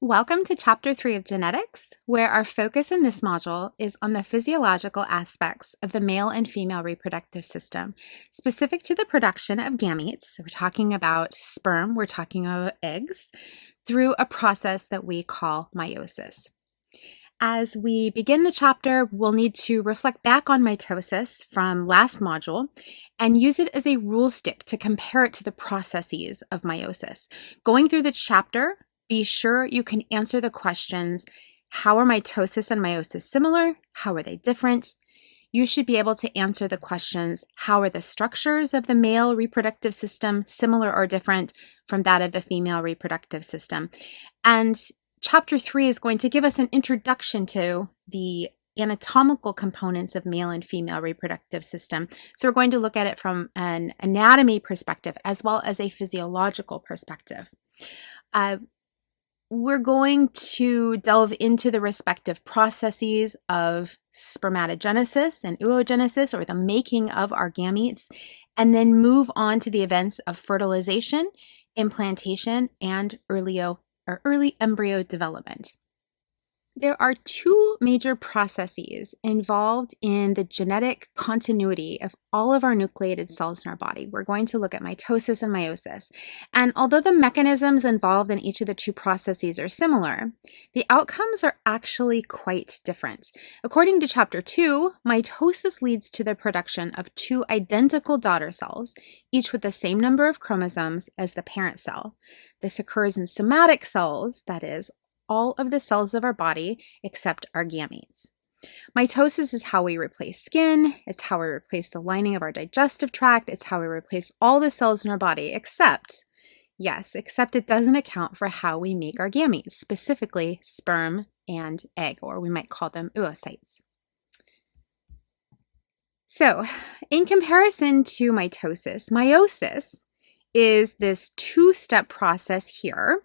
Welcome to Chapter 3 of Genetics, where our focus in this module is on the physiological aspects of the male and female reproductive system, specific to the production of gametes. So we're talking about sperm, we're talking about eggs, through a process that we call meiosis. As we begin the chapter, we'll need to reflect back on mitosis from last module and use it as a rule stick to compare it to the processes of meiosis. Going through the chapter, be sure you can answer the questions: how are mitosis and meiosis similar? How are they different? You should be able to answer the questions: how are the structures of the male reproductive system similar or different from that of the female reproductive system? And Chapter 3 is going to give us an introduction to the anatomical components of male and female reproductive system. So we're going to look at it from an anatomy perspective as well as a physiological perspective. We're going to delve into the respective processes of spermatogenesis and oogenesis, or the making of our gametes, and then move on to the events of fertilization, implantation, and early embryo development. There are two major processes involved in the genetic continuity of all of our nucleated cells in our body. We're going to look at mitosis and meiosis. And although the mechanisms involved in each of the two processes are similar, the outcomes are actually quite different. According to Chapter 2, mitosis leads to the production of two identical daughter cells, each with the same number of chromosomes as the parent cell. This occurs in somatic cells, that is, all of the cells of our body except our gametes. Mitosis is how we replace skin, it's how we replace the lining of our digestive tract, it's how we replace all the cells in our body except it doesn't account for how we make our gametes, specifically sperm and egg, or we might call them oocytes. So, in comparison to mitosis, meiosis is this two-step process here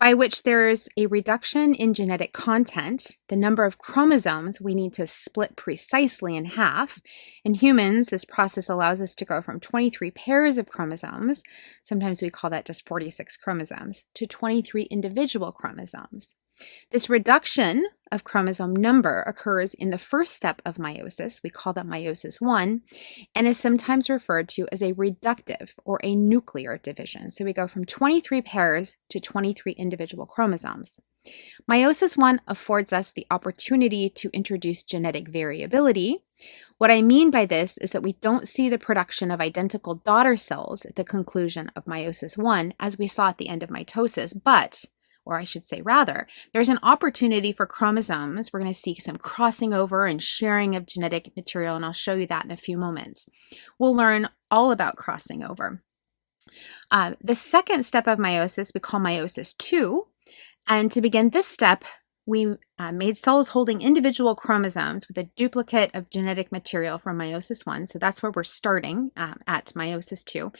by which there's a reduction in genetic content, the number of chromosomes we need to split precisely in half. In humans, this process allows us to go from 23 pairs of chromosomes, sometimes we call that just 46 chromosomes, to 23 individual chromosomes. This reduction of chromosome number occurs in the first step of meiosis, we call that meiosis 1, and is sometimes referred to as a reductive or a nuclear division. So we go from 23 pairs to 23 individual chromosomes. Meiosis 1 affords us the opportunity to introduce genetic variability. What I mean by this is that we don't see the production of identical daughter cells at the conclusion of meiosis 1 as we saw at the end of mitosis, or I should say rather, there's an opportunity for chromosomes. We're going to see some crossing over and sharing of genetic material, and I'll show you that in a few moments. We'll learn all about crossing over. The second step of meiosis we call meiosis 2, and to begin this step, we made cells holding individual chromosomes with a duplicate of genetic material from meiosis 1, so that's where we're starting at meiosis 2,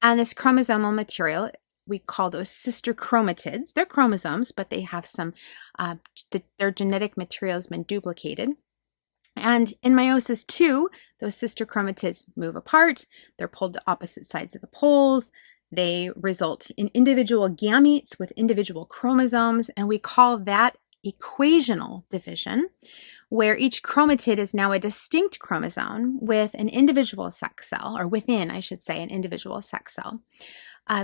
and this chromosomal material, we call those sister chromatids. They're chromosomes, but they have their genetic material has been duplicated. And in meiosis 2, those sister chromatids move apart. They're pulled to opposite sides of the poles. They result in individual gametes with individual chromosomes, and we call that equational division, where each chromatid is now a distinct chromosome with an individual sex cell, or within, I should say, an individual sex cell.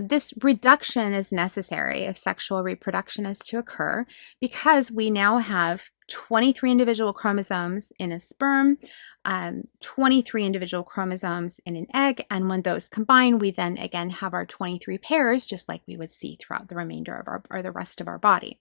This reduction is necessary if sexual reproduction is to occur because we now have 23 individual chromosomes in a sperm, 23 individual chromosomes in an egg, and when those combine, we then again have our 23 pairs, just like we would see throughout the remainder of the rest of our body.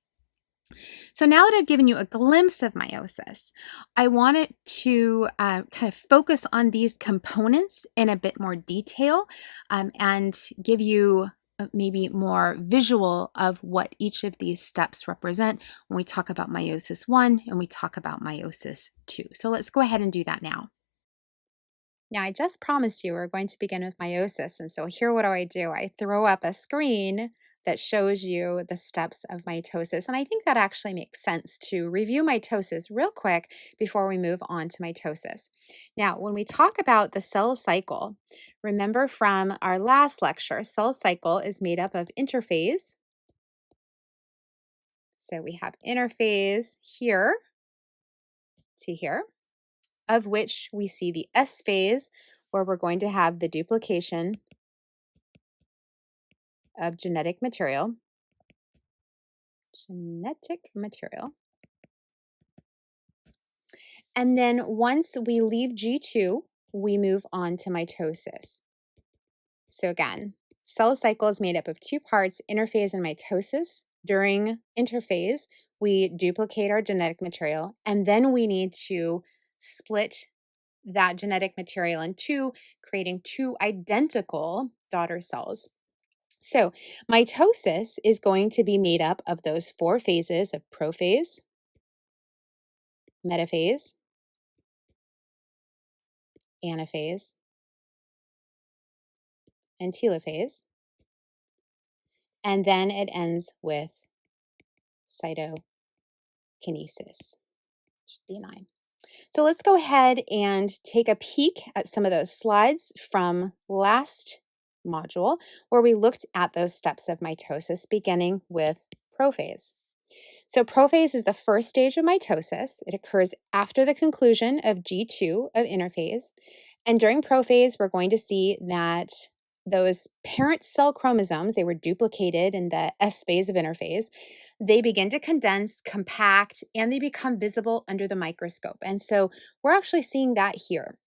So now that I've given you a glimpse of meiosis, I wanted to kind of focus on these components in a bit more detail and give you maybe more visual of what each of these steps represent when we talk about meiosis 1 and we talk about meiosis 2. So let's go ahead and do that now. Now, I just promised you we're going to begin with meiosis, and so here what do? I throw up a screen that shows you the steps of mitosis, and I think that actually makes sense to review mitosis real quick before we move on to mitosis. Now, when we talk about the cell cycle, remember from our last lecture, cell cycle is made up of interphase, So we have interphase here to here, of which we see the S phase, where we're going to have the duplication of genetic material. And then once we leave G2, we move on to mitosis. So again, cell cycle is made up of two parts, interphase and mitosis. During interphase, we duplicate our genetic material, and then we need to split that genetic material in two, creating two identical daughter cells. So mitosis is going to be made up of those four phases of prophase, metaphase, anaphase, and telophase. And then it ends with cytokinesis, B9. So let's go ahead and take a peek at some of those slides from last module where we looked at those steps of mitosis, beginning with prophase. So prophase is the first stage of mitosis. It occurs after the conclusion of G2 of interphase. And during prophase, we're going to see that those parent cell chromosomes, they were duplicated in the S phase of interphase. They begin to condense, compact, and they become visible under the microscope. And so we're actually seeing that here.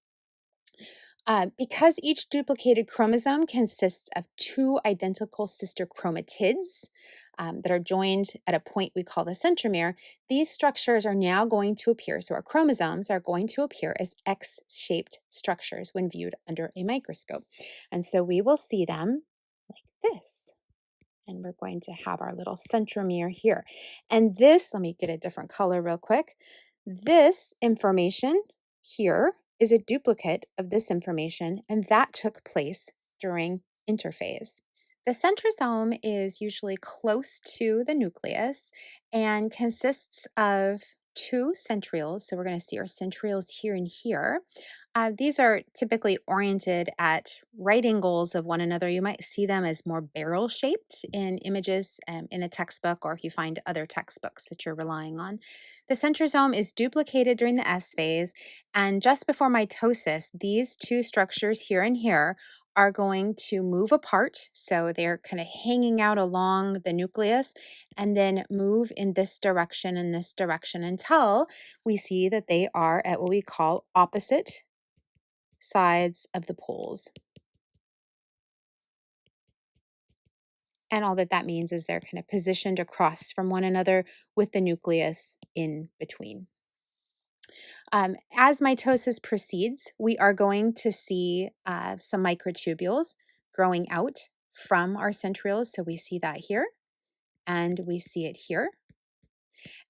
Because each duplicated chromosome consists of two identical sister chromatids that are joined at a point we call the centromere, these structures are now going to appear. So our chromosomes are going to appear as X-shaped structures when viewed under a microscope. And so we will see them like this. And we're going to have our little centromere here. And this, let me get a different color real quick. This information here is a duplicate of this information, and that took place during interphase. The centrosome is usually close to the nucleus and consists of two centrioles. So we're going to see our centrioles here and here. These are typically oriented at right angles of one another. You might see them as more barrel-shaped in images in a textbook, or if you find other textbooks that you're relying on. The centrosome is duplicated during the S phase, and just before mitosis, these two structures here and here are going to move apart. So they're kind of hanging out along the nucleus and then move in this direction and this direction until we see that they are at what we call opposite sides of the poles. And all that means is they're kind of positioned across from one another with the nucleus in between. As mitosis proceeds, we are going to see some microtubules growing out from our centrioles. So we see that here, and we see it here.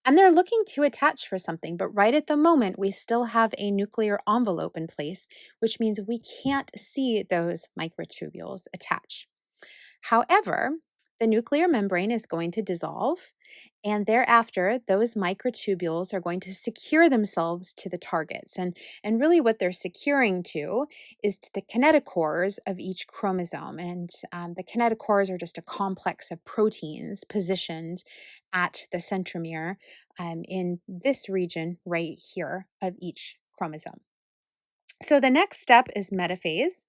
And they're looking to attach for something, but right at the moment, we still have a nuclear envelope in place, which means we can't see those microtubules attach. However, the nuclear membrane is going to dissolve, and thereafter, those microtubules are going to secure themselves to the targets. And really what they're securing to is to the kinetochores of each chromosome. And the kinetochores are just a complex of proteins positioned at the centromere in this region right here of each chromosome. So the next step is metaphase.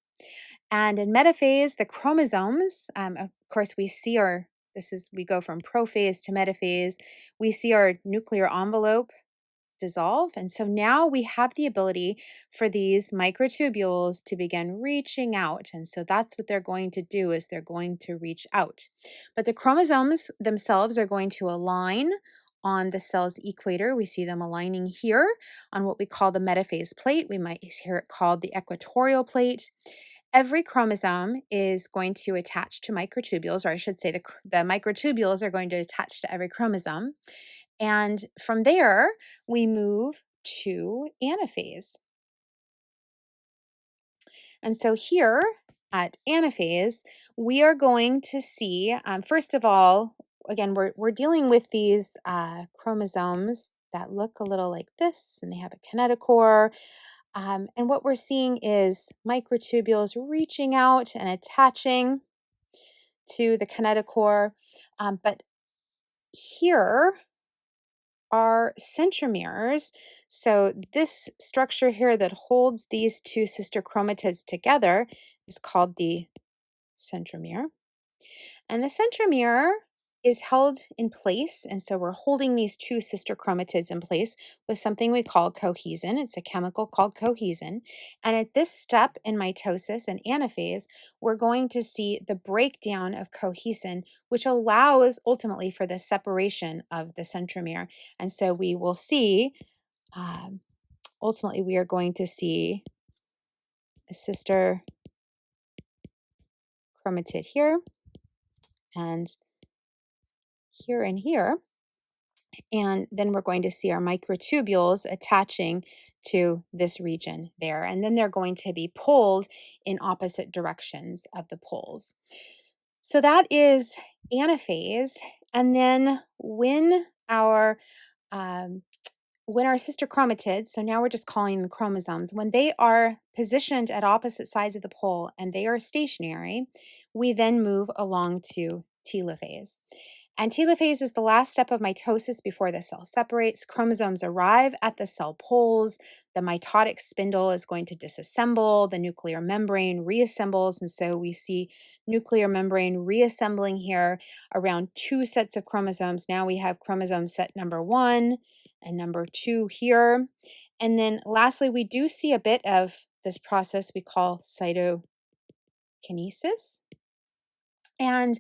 And in metaphase, the chromosomes, of course, we go from prophase to metaphase. We see our nuclear envelope dissolve. And so now we have the ability for these microtubules to begin reaching out. And so that's what they're going to do, is they're going to reach out. But the chromosomes themselves are going to align on the cell's equator. We see them aligning here on what we call the metaphase plate. We might hear it called the equatorial plate. Every chromosome is going to attach to microtubules, or I should say the microtubules are going to attach to every chromosome. And from there, we move to anaphase. And so here at anaphase, we are going to see, first of all, again, we're dealing with these chromosomes that look a little like this, and they have a kinetochore. And what we're seeing is microtubules reaching out and attaching to the kinetochore. But here are centromeres. So this structure here that holds these two sister chromatids together is called the centromere. And the centromere is held in place. And so we're holding these two sister chromatids in place with something we call cohesin. It's a chemical called cohesin. And at this step in mitosis and anaphase, we're going to see the breakdown of cohesin, which allows ultimately for the separation of the centromere. And so we will see, ultimately, we are going to see a sister chromatid here and here and here. And then we're going to see our microtubules attaching to this region there. And then they're going to be pulled in opposite directions of the poles. So that is anaphase. And then when our sister chromatids, so now we're just calling them chromosomes, when they are positioned at opposite sides of the pole and they are stationary, we then move along to telophase. And telophase is the last step of mitosis before the cell separates. Chromosomes arrive at the cell poles. The mitotic spindle is going to disassemble. The nuclear membrane reassembles. And so we see nuclear membrane reassembling here around two sets of chromosomes. Now we have chromosome set number 1 and number 2 here. And then lastly, we do see a bit of this process we call cytokinesis. And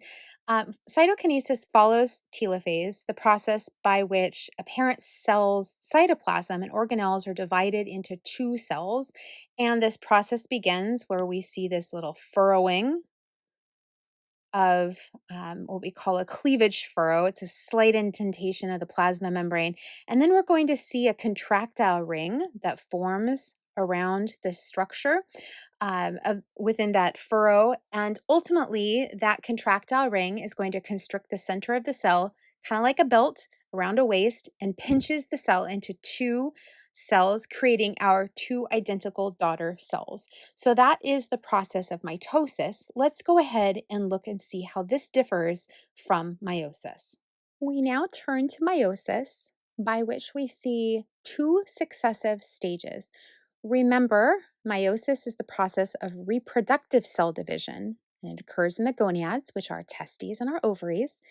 cytokinesis follows telophase, the process by which a parent cell's cytoplasm and organelles are divided into two cells. And this process begins where we see this little furrowing of what we call a cleavage furrow. It's a slight indentation of the plasma membrane. And then we're going to see a contractile ring that forms around this structure within that furrow. And ultimately, that contractile ring is going to constrict the center of the cell, kind of like a belt around a waist, and pinches the cell into two cells, creating our two identical daughter cells. So that is the process of mitosis. Let's go ahead and look and see how this differs from meiosis. We now turn to meiosis, by which we see two successive stages. Remember, meiosis is the process of reproductive cell division, and it occurs in the gonads, which are testes and our ovaries.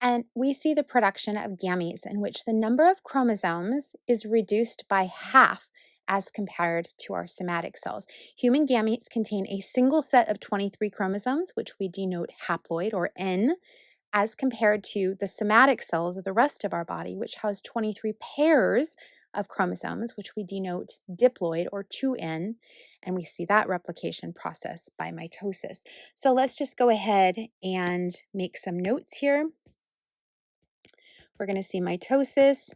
And we see the production of gametes in which the number of chromosomes is reduced by half as compared to our somatic cells. Human gametes contain a single set of 23 chromosomes, which we denote haploid or N, as compared to the somatic cells of the rest of our body, which house 23 pairs of chromosomes, which we denote diploid or 2N, and we see that replication process by mitosis. So let's just go ahead and make some notes here. We're going to see mitosis.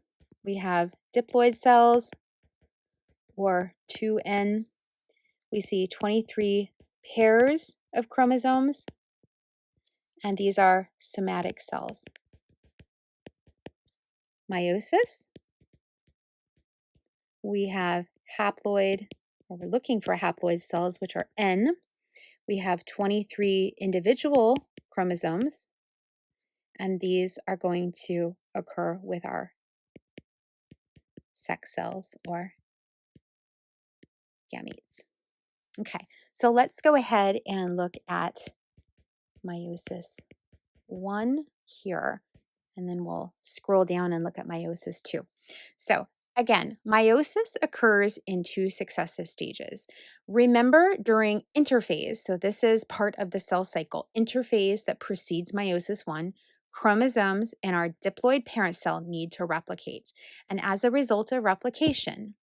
We have diploid cells, or 2N. We see 23 pairs of chromosomes, and these are somatic cells. Meiosis, we have haploid, or we're looking for haploid cells, which are N. We have 23 individual chromosomes, and these are going to occur with our sex cells or gametes. Okay, so let's go ahead and look at meiosis 1 here, and then we'll scroll down and look at meiosis 2. So again, meiosis occurs in two successive stages. Remember during interphase, so this is part of the cell cycle, interphase that precedes meiosis 1, chromosomes in our diploid parent cell need to replicate. And as a result of replication,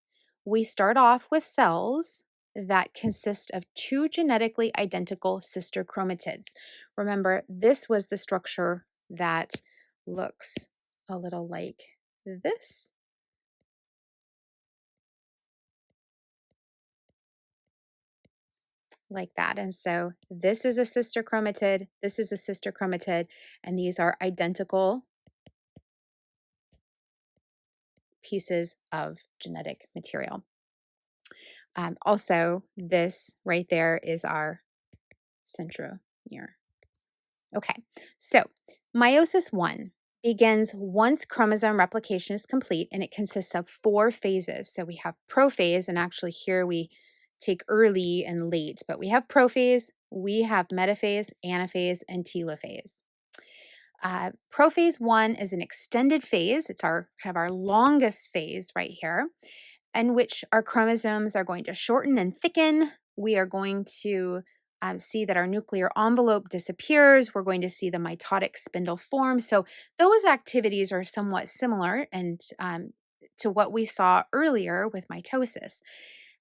we start off with cells that consist of two genetically identical sister chromatids. Remember, this was the structure that looks a little like this. Like that. And so this is a sister chromatid, this is a sister chromatid, and these are identical pieces of genetic material. Also, this right there is our centromere. Okay, so meiosis 1. begins once chromosome replication is complete, and it consists of 4 phases. So we have prophase, and actually here we take early and late, but we have prophase, we have metaphase, anaphase, and telophase. Prophase 1 is an extended phase. It's our kind of our longest phase right here, in which our chromosomes are going to shorten and thicken. We are going to see that our nuclear envelope disappears. We're going to see the mitotic spindle form. So those activities are somewhat similar and to what we saw earlier with mitosis.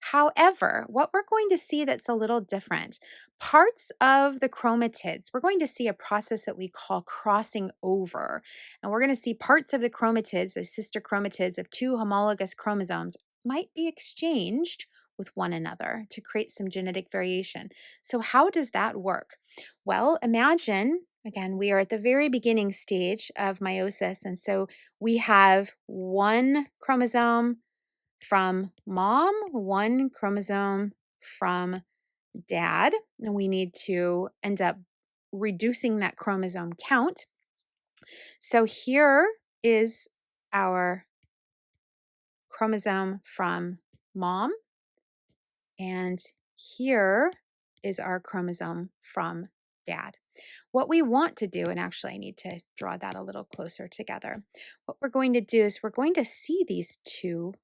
However, what we're going to see that's a little different, parts of the chromatids, we're going to see a process that we call crossing over. And we're going to see parts of the chromatids, the sister chromatids of 2 homologous chromosomes, might be exchanged with one another to create some genetic variation. So how does that work? Well, imagine, again, we are at the very beginning stage of meiosis, and so we have one chromosome from mom, one chromosome from dad, and we need to end up reducing that chromosome count. So here is our chromosome from mom, and here is our chromosome from dad. What we want to do, and actually I need to draw that a little closer together. What we're going to do is we're going to see these two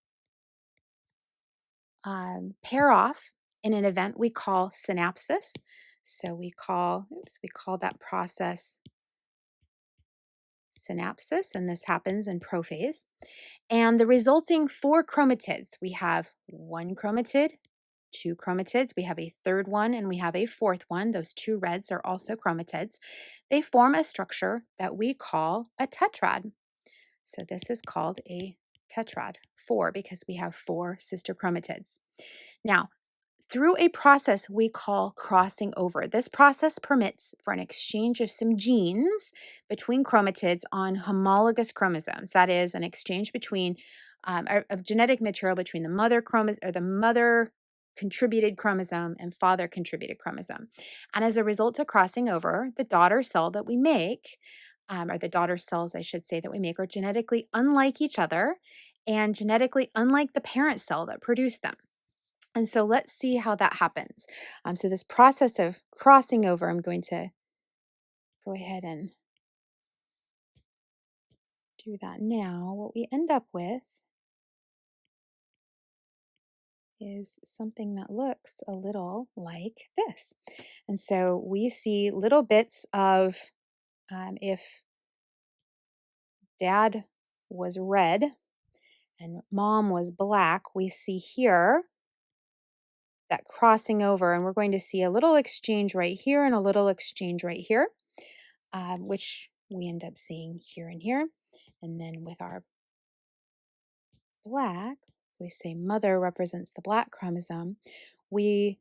pair off in an event we call synapsis. So we call that process synapsis, and this happens in prophase. And the resulting 4 chromatids, we have one chromatid, 2 chromatids, we have a third one, and we have a fourth one. Those 2 reds are also chromatids. They form a structure that we call a tetrad. So this is called a tetrad, 4, because we have 4 sister chromatids. Now, through a process we call crossing over, this process permits for an exchange of some genes between chromatids on homologous chromosomes. That is, an exchange between of genetic material between the mother contributed chromosome and father contributed chromosome. And as a result of crossing over, the daughter cell that we make, or the daughter cells, I should say, that we make, are genetically unlike each other and genetically unlike the parent cell that produced them. And so let's see how that happens. So this process of crossing over, I'm going to go ahead and do that now. What we end up with is something that looks a little like this. And so we see little bits of, if dad was red and mom was black, we see here that crossing over, and we're going to see a little exchange right here and a little exchange right here, which we end up seeing here and here. And then with our black, we say mother represents the black chromosome. We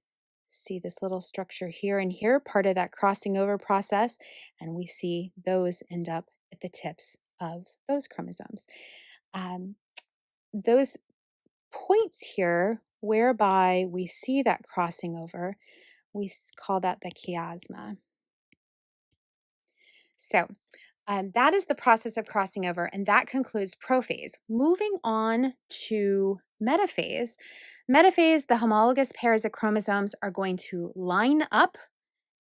see this little structure here and here, part of that crossing over process, and we see those end up at the tips of those chromosomes. Those points here, whereby we see that crossing over, we call that the chiasma. So that is the process of crossing over, and that concludes prophase. Moving on to metaphase. Metaphase, the homologous pairs of chromosomes are going to line up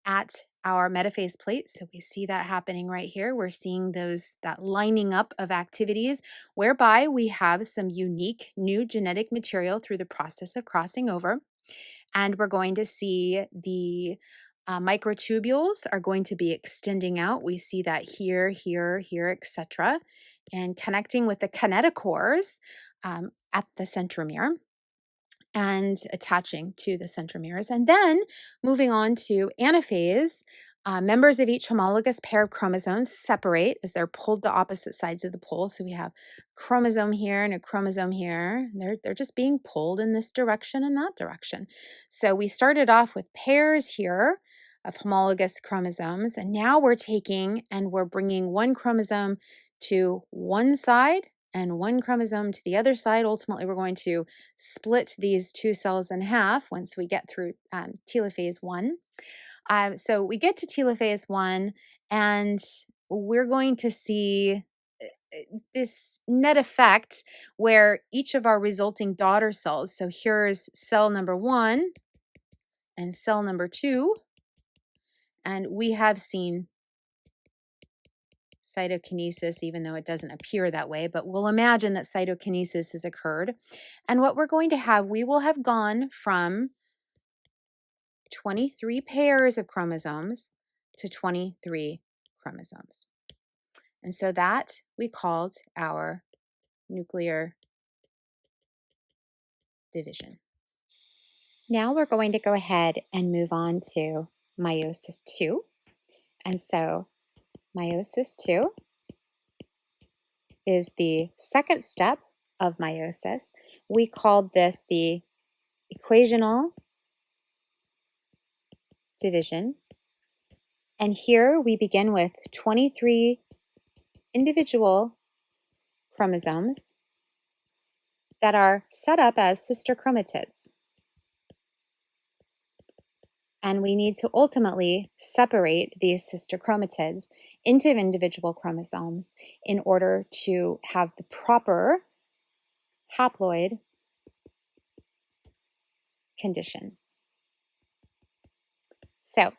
at our metaphase plate. So we see that happening right here. We're seeing that lining up of activities whereby we have some unique new genetic material through the process of crossing over. And we're going to see the microtubules are going to be extending out. We see that here, here, here, etc., and connecting with the kinetochores at the centromere and attaching to the centromeres. And then moving on to anaphase, members of each homologous pair of chromosomes separate as they're pulled to opposite sides of the pole. So we have chromosome here and a chromosome here. They're just being pulled in this direction and that direction. So we started off with pairs here of homologous chromosomes, and now we're taking and we're bringing one chromosome to one side and one chromosome to the other side. Ultimately, we're going to split these 2 cells in half once we get through telophase 1. So we get to telophase 1, and we're going to see this net effect where each of our resulting daughter cells, so here's cell number 1 and cell number 2, and we have seen cytokinesis, even though it doesn't appear that way, but we'll imagine that cytokinesis has occurred. And what we're going to have, we will have gone from 23 pairs of chromosomes to 23 chromosomes. And so that we called our nuclear division. Now we're going to go ahead and move on to meiosis 2. And so meiosis 2 is the second step of meiosis. We called this the equational division. And here we begin with 23 individual chromosomes that are set up as sister chromatids. And we need to ultimately separate these sister chromatids into individual chromosomes in order to have the proper haploid condition. So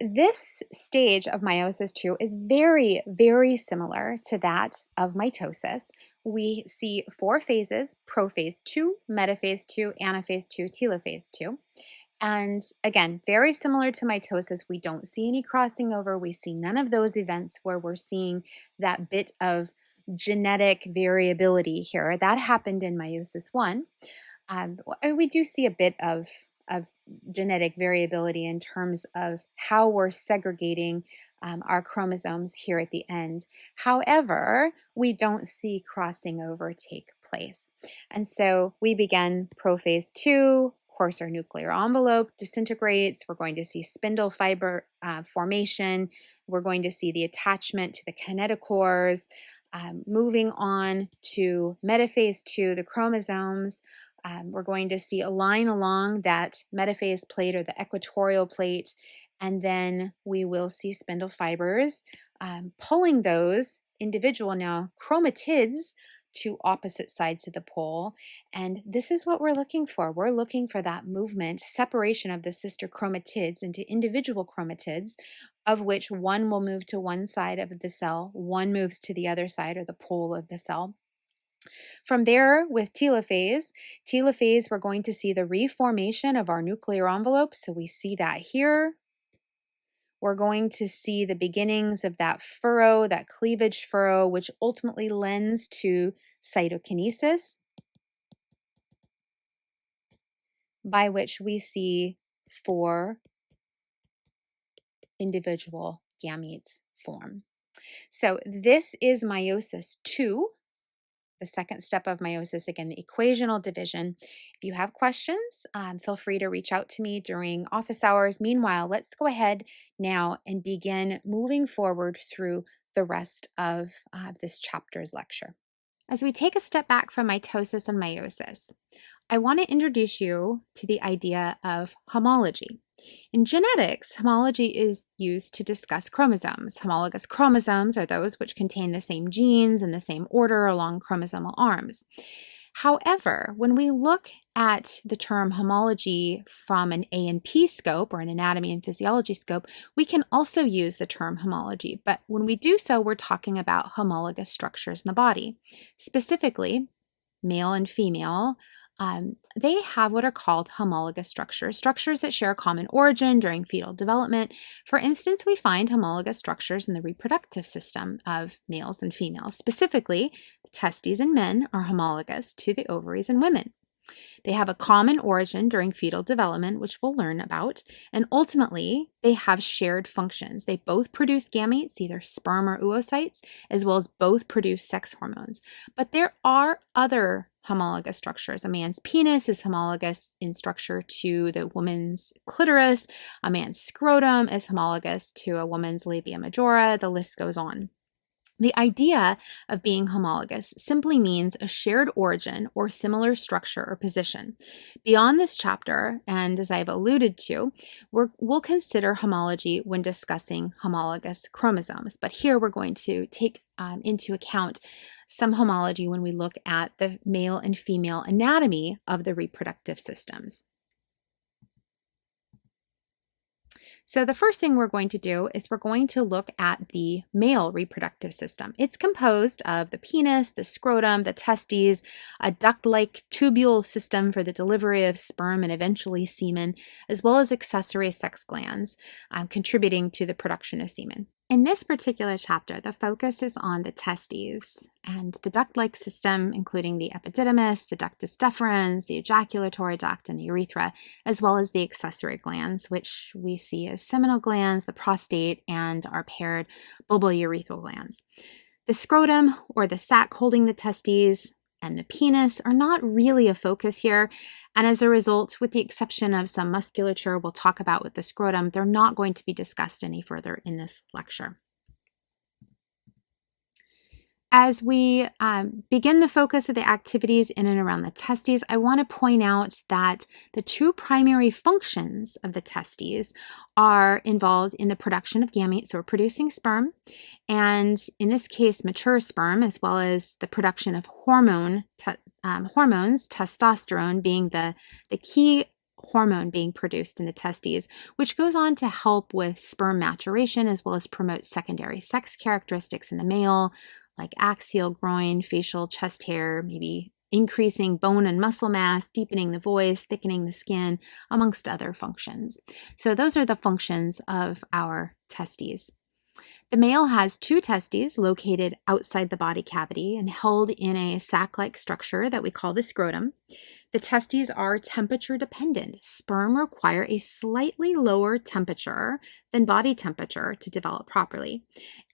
this stage of meiosis 2 is very, very similar to that of mitosis. We see 4 phases: prophase 2, metaphase 2, anaphase 2, telophase 2. And again, very similar to mitosis, we don't see any crossing over. We see none of those events where we're seeing that bit of genetic variability here. That happened in meiosis 1. We do see a bit of genetic variability in terms of how we're segregating our chromosomes here at the end. However, we don't see crossing over take place. And so we begin prophase 2. Of course, our nuclear envelope disintegrates. We're going to see spindle fiber formation. We're going to see the attachment to the kinetochores. Moving on to metaphase 2, the chromosomes. We're going to see a line along that metaphase plate or the equatorial plate, and then we will see spindle fibers pulling those individual now chromatids to opposite sides of the pole. And this is what we're looking for. We're looking for that movement, separation of the sister chromatids into individual chromatids, of which one will move to one side of the cell, one moves to the other side or the pole of the cell. From there, with telophase, we're going to see the reformation of our nuclear envelope. So we see that here. We're going to see the beginnings of that furrow, that cleavage furrow, which ultimately lends to cytokinesis, by which we see 4 individual gametes form. So this is meiosis 2. The second step of meiosis, again, the equational division. If you have questions, feel free to reach out to me during office hours. Meanwhile, let's go ahead now and begin moving forward through the rest of this chapter's lecture. As we take a step back from mitosis and meiosis, I want to introduce you to the idea of homology. In genetics, homology is used to discuss chromosomes. Homologous chromosomes are those which contain the same genes in the same order along chromosomal arms. However, when we look at the term homology from an A&P scope or an anatomy and physiology scope, we can also use the term homology. But when we do so, we're talking about homologous structures in the body. Specifically, male and female, they have what are called homologous structures, structures that share a common origin during fetal development. For instance, we find homologous structures in the reproductive system of males and females. Specifically, the testes in men are homologous to the ovaries in women. They have a common origin during fetal development, which we'll learn about, and ultimately they have shared functions. They both produce gametes, either sperm or oocytes, as well as both produce sex hormones. But there are other homologous structures. A man's penis is homologous in structure to the woman's clitoris. A man's scrotum is homologous to a woman's labia majora. The list goes on. The idea of being homologous simply means a shared origin or similar structure or position. Beyond this chapter, and as I've alluded to, we'll consider homology when discussing homologous chromosomes. But here we're going to take into account some homology when we look at the male and female anatomy of the reproductive systems. So the first thing we're going to do is we're going to look at the male reproductive system. It's composed of the penis, the scrotum, the testes, a duct-like tubule system for the delivery of sperm and eventually semen, as well as accessory sex glands, contributing to the production of semen. In this particular chapter, the focus is on the testes and the duct-like system, including the epididymis, the ductus deferens, the ejaculatory duct, and the urethra, as well as the accessory glands, which we see as seminal glands, the prostate, and our paired bulbourethral glands. The scrotum, or the sac holding the testes, and the penis are not really a focus here, and as a result, with the exception of some musculature we'll talk about with the scrotum, they're not going to be discussed any further in this lecture. As we begin the focus of the activities in and around the testes, I want to point out that the two primary functions of the testes are involved in the production of gametes, or producing sperm, and in this case, mature sperm, as well as the production of hormones, testosterone being the key hormone being produced in the testes, which goes on to help with sperm maturation as well as promote secondary sex characteristics in the male, like axial, groin, facial, chest hair, maybe increasing bone and muscle mass, deepening the voice, thickening the skin, amongst other functions. So those are the functions of our testes. The male has two testes located outside the body cavity and held in a sac-like structure that we call the scrotum. The testes are temperature dependent. Sperm require a slightly lower temperature than body temperature to develop properly.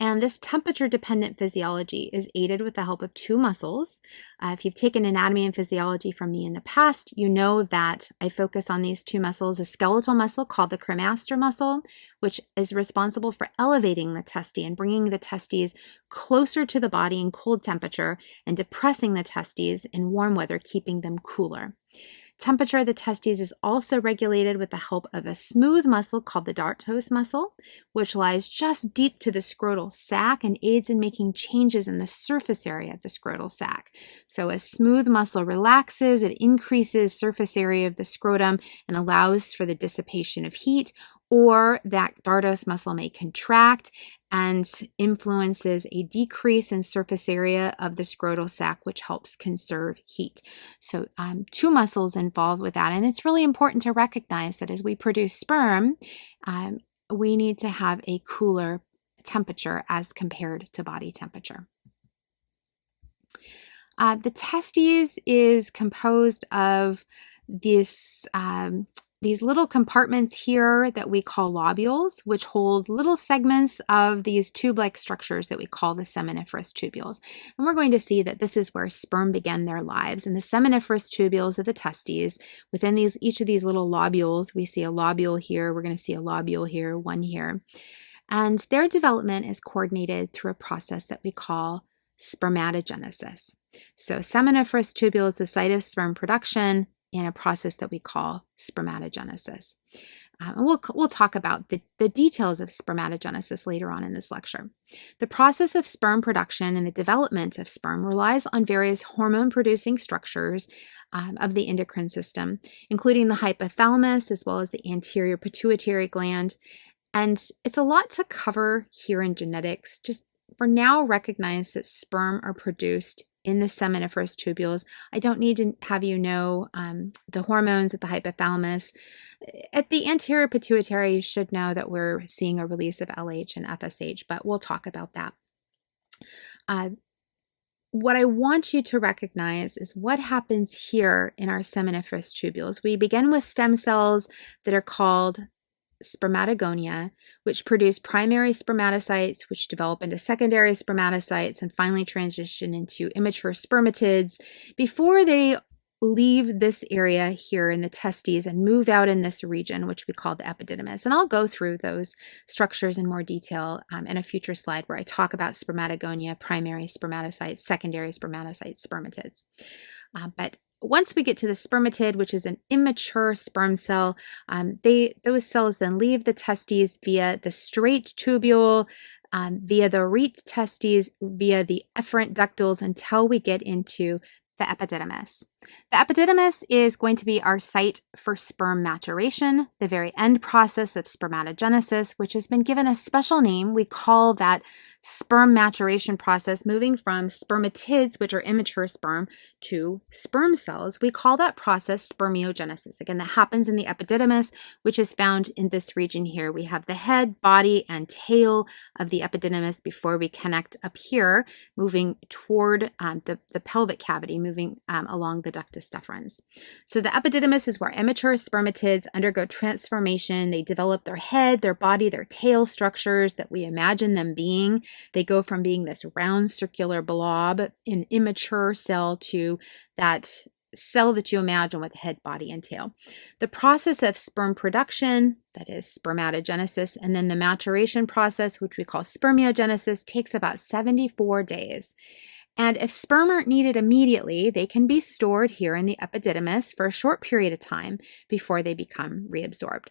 And this temperature dependent physiology is aided with the help of two muscles. If you've taken anatomy and physiology from me in the past, you know that I focus on these two muscles: a skeletal muscle called the cremaster muscle, which is responsible for elevating the testes and bringing the testes closer to the body in cold temperature, and depressing the testes in warm weather, keeping them cooler. Temperature of the testes is also regulated with the help of a smooth muscle called the dartos muscle, which lies just deep to the scrotal sac and aids in making changes in the surface area of the scrotal sac. So as smooth muscle relaxes, it increases surface area of the scrotum and allows for the dissipation of heat, or that dartos muscle may contract and influences a decrease in surface area of the scrotal sac, which helps conserve heat. So two muscles involved with that. And it's really important to recognize that as we produce sperm, we need to have a cooler temperature as compared to body temperature. The testes is composed of these little compartments here that we call lobules, which hold little segments of these tube-like structures that we call the seminiferous tubules. And we're going to see that this is where sperm begin their lives. In the seminiferous tubules of the testes, within each of these little lobules, we see a lobule here, we're going to see a lobule here, one here. And their development is coordinated through a process that we call spermatogenesis. So seminiferous tubule is the site of sperm production in a process that we call spermatogenesis. And we'll talk about the details of spermatogenesis later on in this lecture. The process of sperm production and the development of sperm relies on various hormone-producing structures of the endocrine system, including the hypothalamus as well as the anterior pituitary gland. And it's a lot to cover here in genetics. Just for now, recognize that sperm are produced in the seminiferous tubules. I don't need to have you know the hormones at the hypothalamus. At the anterior pituitary, you should know that we're seeing a release of LH and FSH, but we'll talk about that. What I want you to recognize is what happens here in our seminiferous tubules. We begin with stem cells that are called spermatogonia, which produce primary spermatocytes, which develop into secondary spermatocytes and finally transition into immature spermatids before they leave this area here in the testes and move out in this region, which we call the epididymis. And I'll go through those structures in more detail in a future slide where I talk about spermatogonia, primary spermatocytes, secondary spermatocytes, spermatids. But once we get to the spermatid, which is an immature sperm cell, those cells then leave the testes via the straight tubule, via the rete testes, via the efferent ductules until we get into the epididymis. The epididymis is going to be our site for sperm maturation, the very end process of spermatogenesis, which has been given a special name. We call that sperm maturation process, moving from spermatids, which are immature sperm, to sperm cells. We call that process spermiogenesis. Again, that happens in the epididymis, which is found in this region here. We have the head, body, and tail of the epididymis before we connect up here, moving toward the pelvic cavity, moving along the ductus deferens. So the epididymis is where immature spermatids undergo transformation. They develop their head, their body, their tail structures that we imagine them being. They go from being this round circular blob, an immature cell, to that cell that you imagine with head, body, and tail. The process of sperm production, that is spermatogenesis, and then the maturation process, which we call spermiogenesis, takes about 74 days. And if sperm aren't needed immediately, they can be stored here in the epididymis for a short period of time before they become reabsorbed.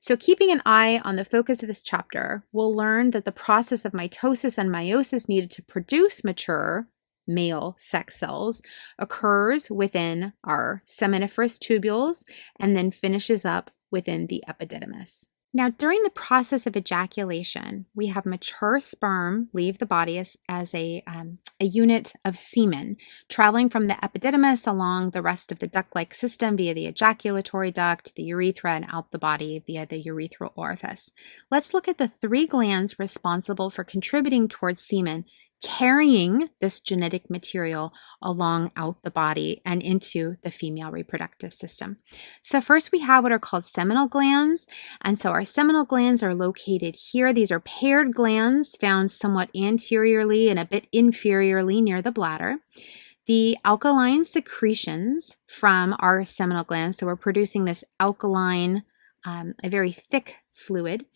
So keeping an eye on the focus of this chapter, we'll learn that the process of mitosis and meiosis needed to produce mature male sex cells occurs within our seminiferous tubules and then finishes up within the epididymis. Now, during the process of ejaculation, we have mature sperm leave the body as a unit of semen, traveling from the epididymis along the rest of the duct-like system via the ejaculatory duct, the urethra, and out the body via the urethral orifice. Let's look at the 3 glands responsible for contributing towards semen, carrying this genetic material along out the body and into the female reproductive system. So first we have what are called seminal glands. And so our seminal glands are located here. These are paired glands found somewhat anteriorly and a bit inferiorly near the bladder. The alkaline secretions from our seminal glands, so we're producing this alkaline, a very thick fluid,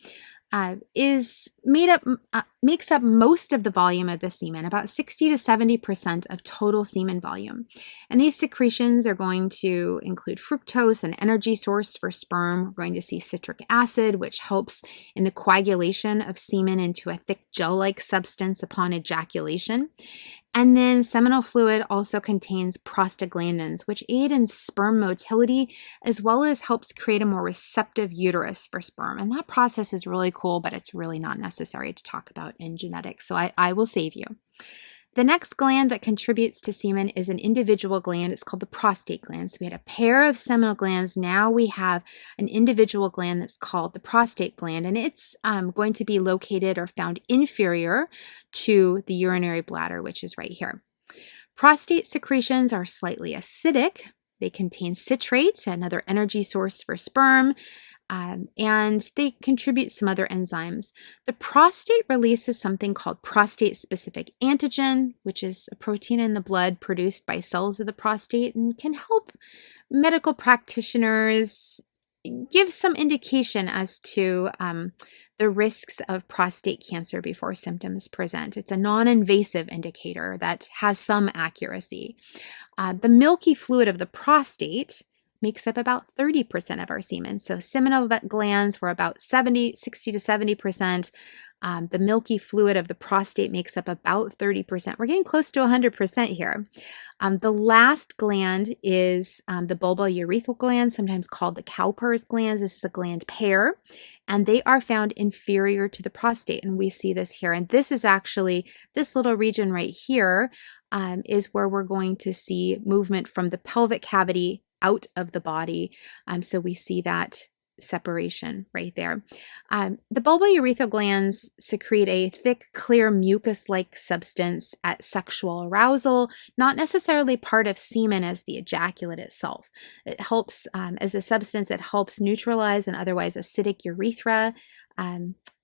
makes up most of the volume of the semen, about 60 to 70% of total semen volume. And these secretions are going to include fructose, an energy source for sperm. We're going to see citric acid, which helps in the coagulation of semen into a thick gel-like substance upon ejaculation. And then seminal fluid also contains prostaglandins, which aid in sperm motility, as well as helps create a more receptive uterus for sperm. And that process is really cool, but it's really not necessary to talk about in genetics, so I will save you. The next gland that contributes to semen is an individual gland. It's called the prostate gland. So we had a pair of seminal glands. Now we have an individual gland that's called the prostate gland, and it's going to be located or found inferior to the urinary bladder, which is right here. Prostate secretions are slightly acidic. They contain citrate, another energy source for sperm, and they contribute some other enzymes. The prostate releases something called prostate-specific antigen, which is a protein in the blood produced by cells of the prostate and can help medical practitioners give some indication as to the risks of prostate cancer before symptoms present. It's a non-invasive indicator that has some accuracy. The milky fluid of the prostate makes up about 30% of our semen. So seminal glands were about 60 to 70%. The milky fluid of the prostate makes up about 30%. We're getting close to 100% here. The last gland is the bulbourethral gland, sometimes called the Cowper's glands. This is a gland pair, and they are found inferior to the prostate, and we see this here. And this is actually, this little region right here is where we're going to see movement from the pelvic cavity out of the body. So we see that separation right there. The bulbourethral glands secrete a thick, clear mucus-like substance at sexual arousal, not necessarily part of semen as the ejaculate itself. It helps, as a substance, it helps neutralize an otherwise acidic urethra.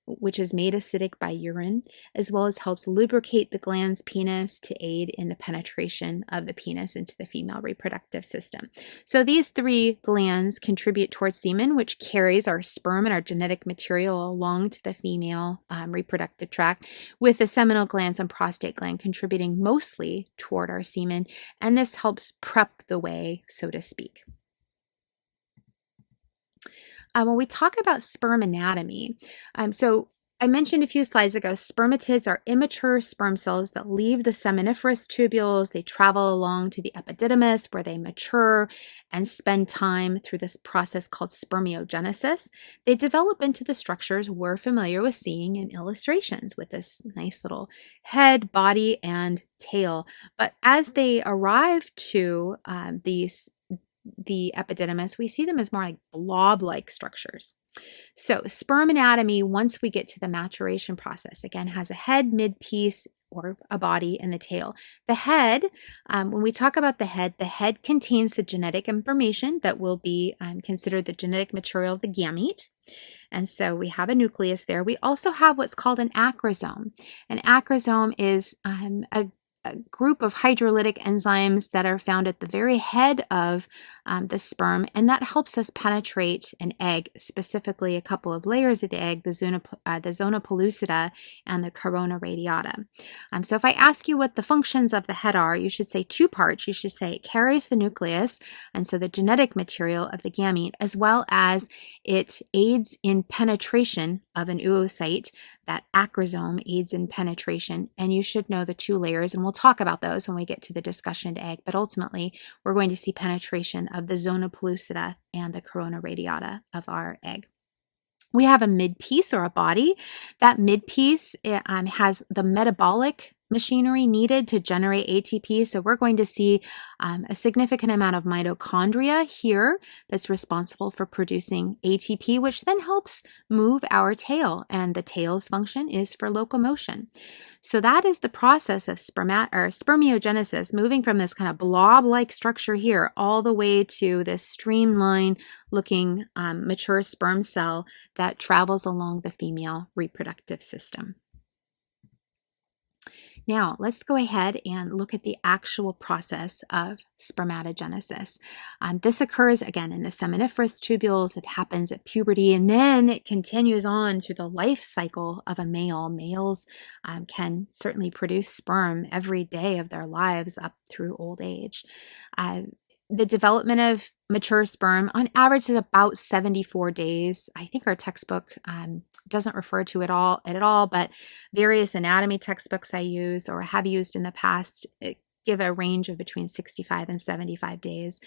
which is made acidic by urine, as well as helps lubricate the glans penis to aid in the penetration of the penis into the female reproductive system. So these three glands contribute towards semen, which carries our sperm and our genetic material along to the female reproductive tract, with the seminal glands and prostate gland contributing mostly toward our semen, and this helps prep the way, so to speak. When we talk about sperm anatomy, so I mentioned a few slides ago, spermatids are immature sperm cells that leave the seminiferous tubules. They travel along to the epididymis where they mature and spend time through this process called spermiogenesis. They develop into the structures we're familiar with seeing in illustrations with this nice little head, body, and tail. But as they arrive to the epididymis, we see them as more like blob-like structures. So sperm anatomy, once we get to the maturation process, again, has a head, midpiece, or a body, and the tail. The head, when we talk about the head contains the genetic information that will be considered the genetic material of the gamete. And so we have a nucleus there. We also have what's called an acrosome. An acrosome is a group of hydrolytic enzymes that are found at the very head of the sperm, and that helps us penetrate an egg, specifically a couple of layers of the egg, the zona pellucida and the corona radiata. So if I ask you what the functions of the head are, you should say two parts. You should say it carries the nucleus, and so the genetic material of the gamete, as well as it aids in penetration of an oocyte. That acrosome aids in penetration, and you should know the two layers, and we'll talk about those when we get to the discussion of the egg, but ultimately we're going to see penetration of the zona pellucida and the corona radiata of our egg. We have a midpiece or a body. That midpiece has the metabolic machinery needed to generate ATP. So we're going to see a significant amount of mitochondria here that's responsible for producing ATP, which then helps move our tail. And the tail's function is for locomotion. So that is the process of spermiogenesis, moving from this kind of blob-like structure here all the way to this streamlined looking mature sperm cell that travels along the female reproductive system. Now, let's go ahead and look at the actual process of spermatogenesis. This occurs, again, in the seminiferous tubules. It happens at puberty, and then it continues on through the life cycle of a male. Males can certainly produce sperm every day of their lives up through old age. The development of mature sperm on average is about 74 days. I think our textbook doesn't refer to it at all, but various anatomy textbooks I use or have used in the past give a range of between 65 and 75 days.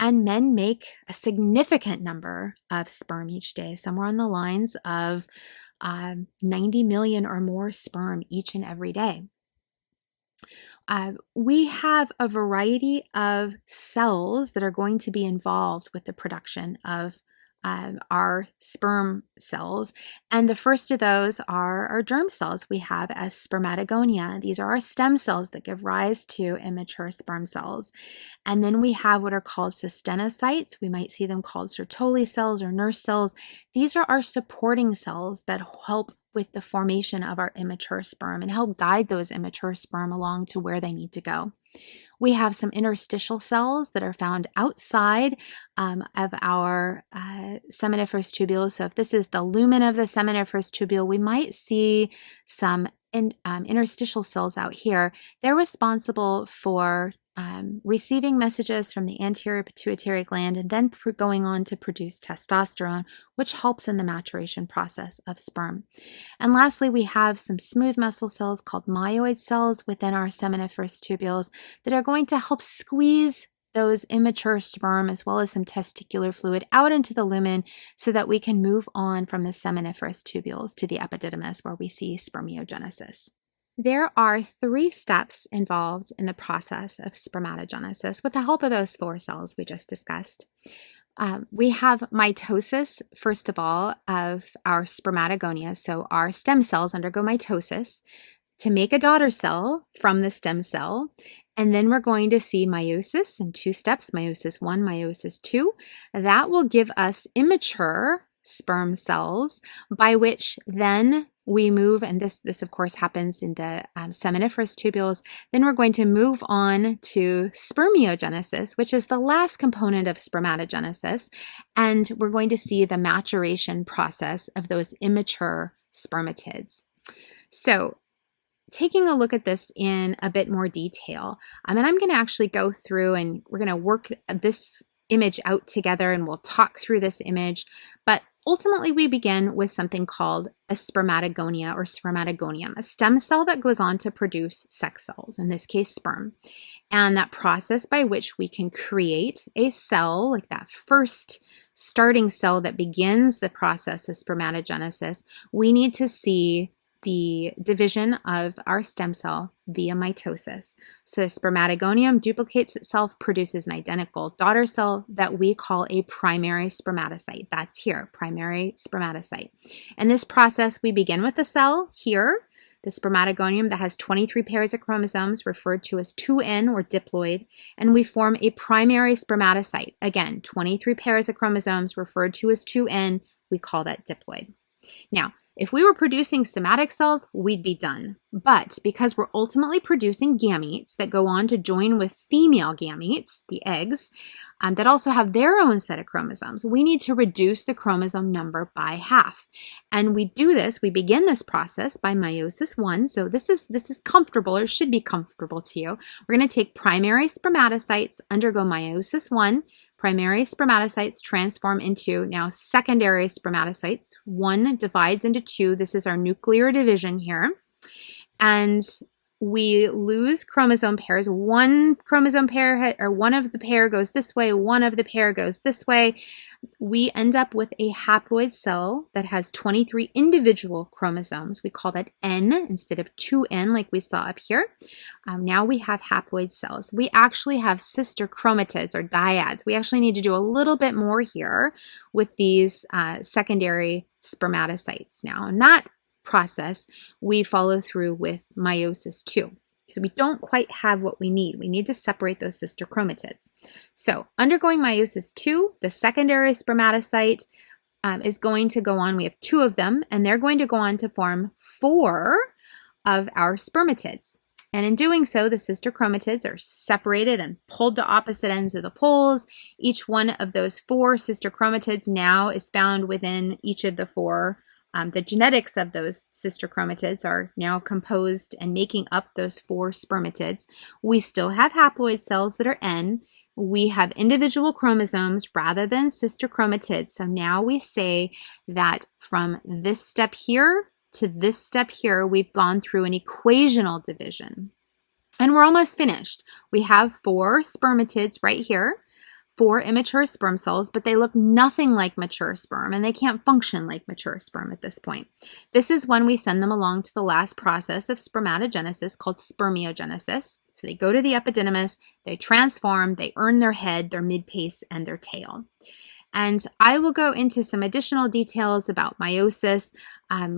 And men make a significant number of sperm each day, somewhere on the lines of 90 million or more sperm each and every day. We have a variety of cells that are going to be involved with the production of our sperm cells. And the first of those are our germ cells we have as spermatogonia. These are our stem cells that give rise to immature sperm cells. And then we have what are called cystenocytes. We might see them called Sertoli cells or nurse cells. These are our supporting cells that help with the formation of our immature sperm and help guide those immature sperm along to where they need to go. We have some interstitial cells that are found outside of our seminiferous tubule. So if this is the lumen of the seminiferous tubule, we might see some interstitial cells out here. They're responsible for receiving messages from the anterior pituitary gland and then going on to produce testosterone, which helps in the maturation process of sperm. And lastly, we have some smooth muscle cells called myoid cells within our seminiferous tubules that are going to help squeeze those immature sperm as well as some testicular fluid out into the lumen so that we can move on from the seminiferous tubules to the epididymis where we see spermiogenesis. There are 3 steps involved in the process of spermatogenesis with the help of those 4 cells we just discussed. We have mitosis, first of all, of our spermatogonia. So our stem cells undergo mitosis to make a daughter cell from the stem cell. And then we're going to see meiosis in 2 steps, meiosis 1, meiosis 2. That will give us immature sperm cells, by which then we move, and this of course happens in the seminiferous tubules. Then we're going to move on to spermiogenesis, which is the last component of spermatogenesis, and we're going to see the maturation process of those immature spermatids. So taking a look at this in a bit more detail, and I'm going to actually go through and we're going to work this image out together and we'll talk through this image. But ultimately, we begin with something called a spermatogonia or spermatogonium, a stem cell that goes on to produce sex cells, in this case, sperm. And that process by which we can create a cell, like that first starting cell that begins the process of spermatogenesis, we need to see the division of our stem cell via mitosis. So the spermatogonium duplicates itself, produces an identical daughter cell that we call a primary spermatocyte. That's here, primary spermatocyte. In this process, we begin with the cell here, the spermatogonium that has 23 pairs of chromosomes, referred to as 2N or diploid, and we form a primary spermatocyte. Again, 23 pairs of chromosomes, referred to as 2N, we call that diploid. Now, if we were producing somatic cells, we'd be done. But because we're ultimately producing gametes that go on to join with female gametes, the eggs, that also have their own set of chromosomes, we need to reduce the chromosome number by half. And we do this, we begin this process by meiosis 1. So this is comfortable, or should be comfortable to you. We're going to take primary spermatocytes, undergo meiosis 1. Primary spermatocytes transform into now secondary spermatocytes. One divides into two. This is our nuclear division here. And we lose chromosome pairs. One chromosome pair, or one of the pair goes this way, one of the pair goes this way. We end up with a haploid cell that has 23 individual chromosomes. We call that N instead of 2N like we saw up here. Now we have haploid cells. We actually have sister chromatids or dyads. We actually need to do a little bit more here with these secondary spermatocytes now. And that process we follow through with meiosis 2. So we don't quite have what we need. We need to separate those sister chromatids. So undergoing meiosis 2, the secondary spermatocyte is going to go on. We have 2 of them, and they're going to go on to form 4 of our spermatids. And in doing so, the sister chromatids are separated and pulled to opposite ends of the poles. Each one of those 4 sister chromatids now is found within each of the 4. The genetics of those sister chromatids are now composed and making up those 4 spermatids. We still have haploid cells that are N. We have individual chromosomes rather than sister chromatids. So now we say that from this step here to this step here, we've gone through an equational division. And we're almost finished. We have 4 spermatids right here. 4 immature sperm cells, but they look nothing like mature sperm, and they can't function like mature sperm at this point. This is when we send them along to the last process of spermatogenesis called spermiogenesis. So they go to the epididymis, they transform, they earn their head, their midpace, and their tail. And I will go into some additional details about meiosis.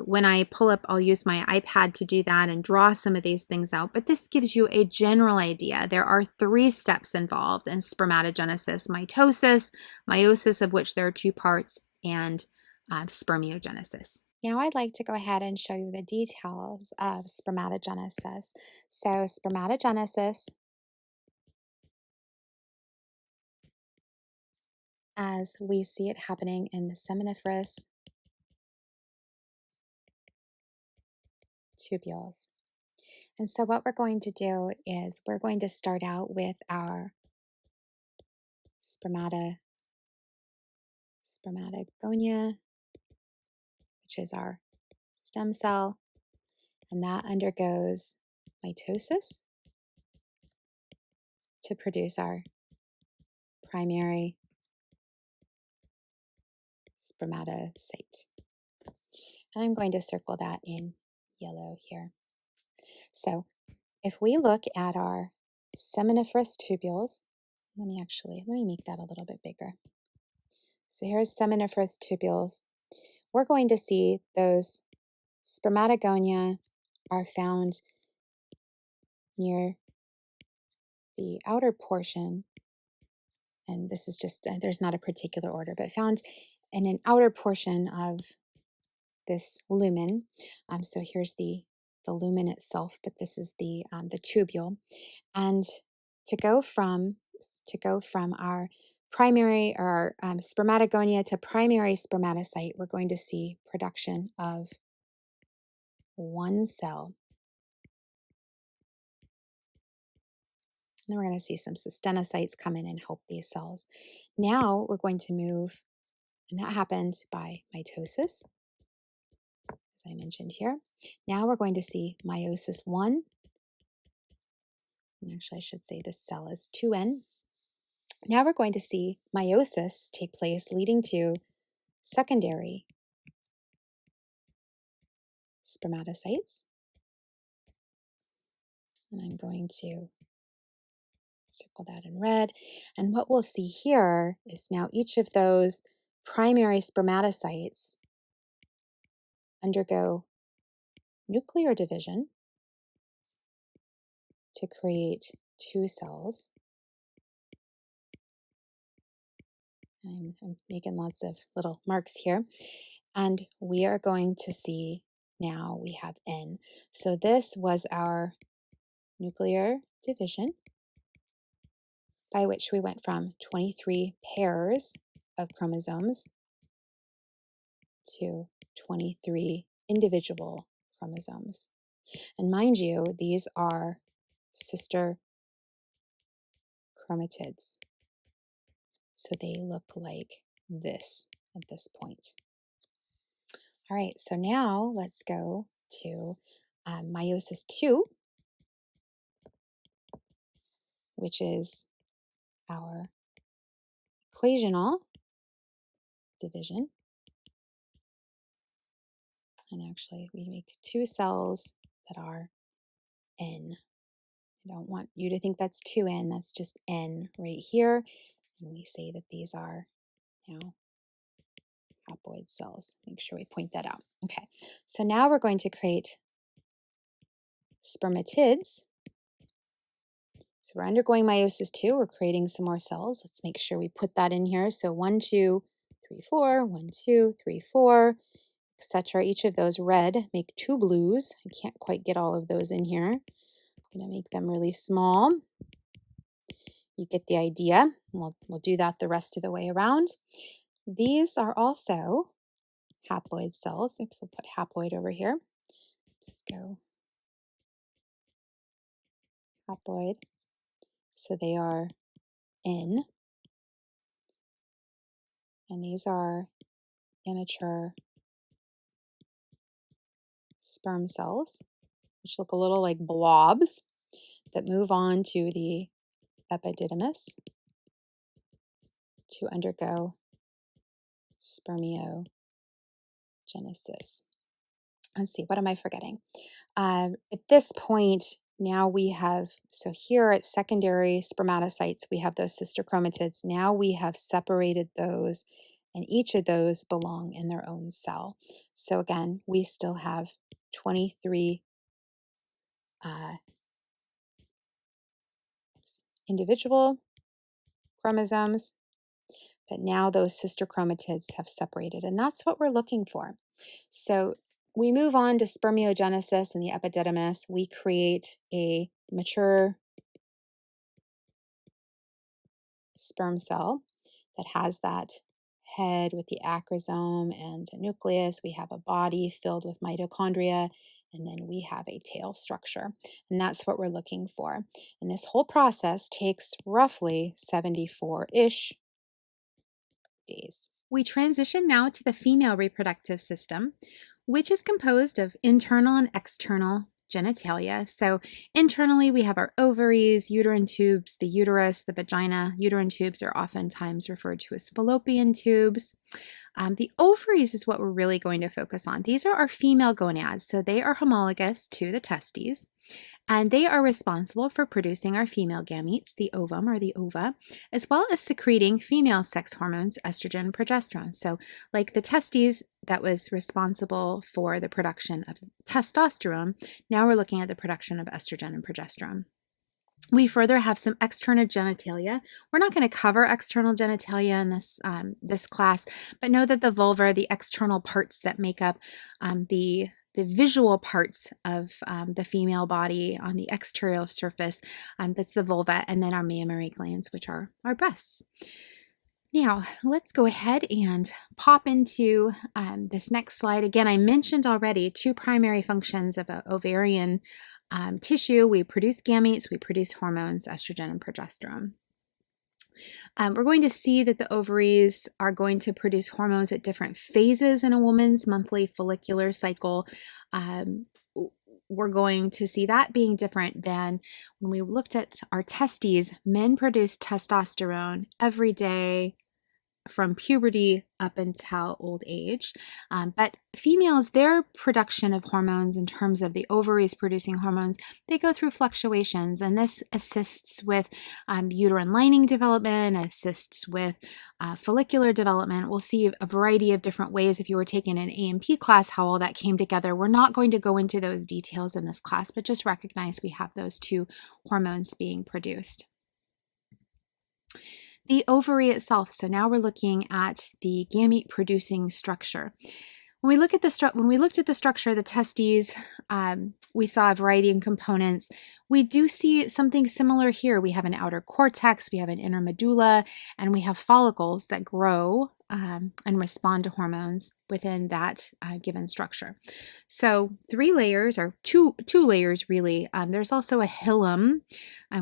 When I pull up, I'll use my iPad to do that and draw some of these things out. But this gives you a general idea. There are 3 steps involved in spermatogenesis: mitosis, meiosis, of which there are 2 parts, and spermiogenesis. Now I'd like to go ahead and show you the details of spermatogenesis. So spermatogenesis, as we see it happening in the seminiferous tubules. And so what we're going to do is we're going to start out with our spermatogonia, which is our stem cell, and that undergoes mitosis to produce our primary spermatocyte. And I'm going to circle that in yellow here. So if we look at our seminiferous tubules, let me make that a little bit bigger. So here's seminiferous tubules. We're going to see those spermatogonia are found near the outer portion, and this is just, there's not a particular order, but found in an outer portion of this lumen. So here's the lumen itself, but this is the tubule. And to go from our primary or spermatogonia to primary spermatocyte, we're going to see production of one cell. And then we're going to see some cystenocytes come in and help these cells. Now we're going to move, and that happens by mitosis, as I mentioned here. Now we're going to see meiosis 1. And actually, I should say this cell is 2N. Now we're going to see meiosis take place, leading to secondary spermatocytes. And I'm going to circle that in red. And what we'll see here is now each of those primary spermatocytes undergo nuclear division to create two cells. I'm making lots of little marks here. And we are going to see now we have N. So this was our nuclear division, by which we went from 23 pairs of chromosomes to 23 individual chromosomes. And mind you, these are sister chromatids. So they look like this at this point. All right, so now let's go to meiosis 2, which is our equational division. And actually, we make two cells that are N. I don't want you to think that's 2N, that's just N right here. And we say that these are now haploid cells. Make sure we point that out. Okay, so now we're going to create spermatids. So we're undergoing meiosis 2. We're creating some more cells. Let's make sure we put that in here. So 1, 2, 3, 4, 1, 2, 3, 4, etc. Each of those red make two blues. I can't quite get all of those in here. I'm going to make them really small. You get the idea. We'll do that the rest of the way around. These are also haploid cells. Oops, we'll put haploid over here. Just go haploid. So they are N. And these are immature sperm cells, which look a little like blobs that move on to the epididymis to undergo spermiogenesis. Let's see, what am I forgetting? At this point, now we have, so here at secondary spermatocytes, we have those sister chromatids. Now we have separated those, and each of those belong in their own cell. So again, we still have 23 individual chromosomes, but now those sister chromatids have separated, and that's what we're looking for. So we move on to spermiogenesis in the epididymis. We create a mature sperm cell that has that head with the acrosome and a nucleus. We have a body filled with mitochondria, and then we have a tail structure. And that's what we're looking for. And this whole process takes roughly 74-ish days. We transition now to the female reproductive system, which is composed of internal and external genitalia. So internally, we have our ovaries, uterine tubes, the uterus, the vagina. Uterine tubes are oftentimes referred to as fallopian tubes. The ovaries is what we're really going to focus on. These are our female gonads, so they are homologous to the testes, and they are responsible for producing our female gametes, the ovum or the ova, as well as secreting female sex hormones, estrogen and progesterone. So like the testes that was responsible for the production of testosterone, now we're looking at the production of estrogen and progesterone. We further have some external genitalia. We're not going to cover external genitalia in this class, but know that the vulva are the external parts that make up the visual parts of the female body on the exterior surface. That's the vulva, and then our mammary glands, which are our breasts. Now, let's go ahead and pop into this next slide. Again, I mentioned already two primary functions of ovarian tissue. We produce gametes, we produce hormones, estrogen and progesterone. We're going to see that the ovaries are going to produce hormones at different phases in a woman's monthly follicular cycle. We're going to see that being different than when we looked at our testes. Men produce testosterone every day from puberty up until old age. But females, their production of hormones in terms of the ovaries producing hormones, they go through fluctuations, and this assists with uterine lining development, assists with follicular development. We'll see a variety of different ways if you were taking an A&P class, how all that came together. We're not going to go into those details in this class, but just recognize we have those two hormones being produced. The ovary itself. So now we're looking at the gamete producing structure. When we looked at the structure of the testes, we saw a variety of components. We do see something similar here. We have an outer cortex, we have an inner medulla, and we have follicles that grow and respond to hormones within that given structure. So 3 layers, or two layers really. There's also a hilum.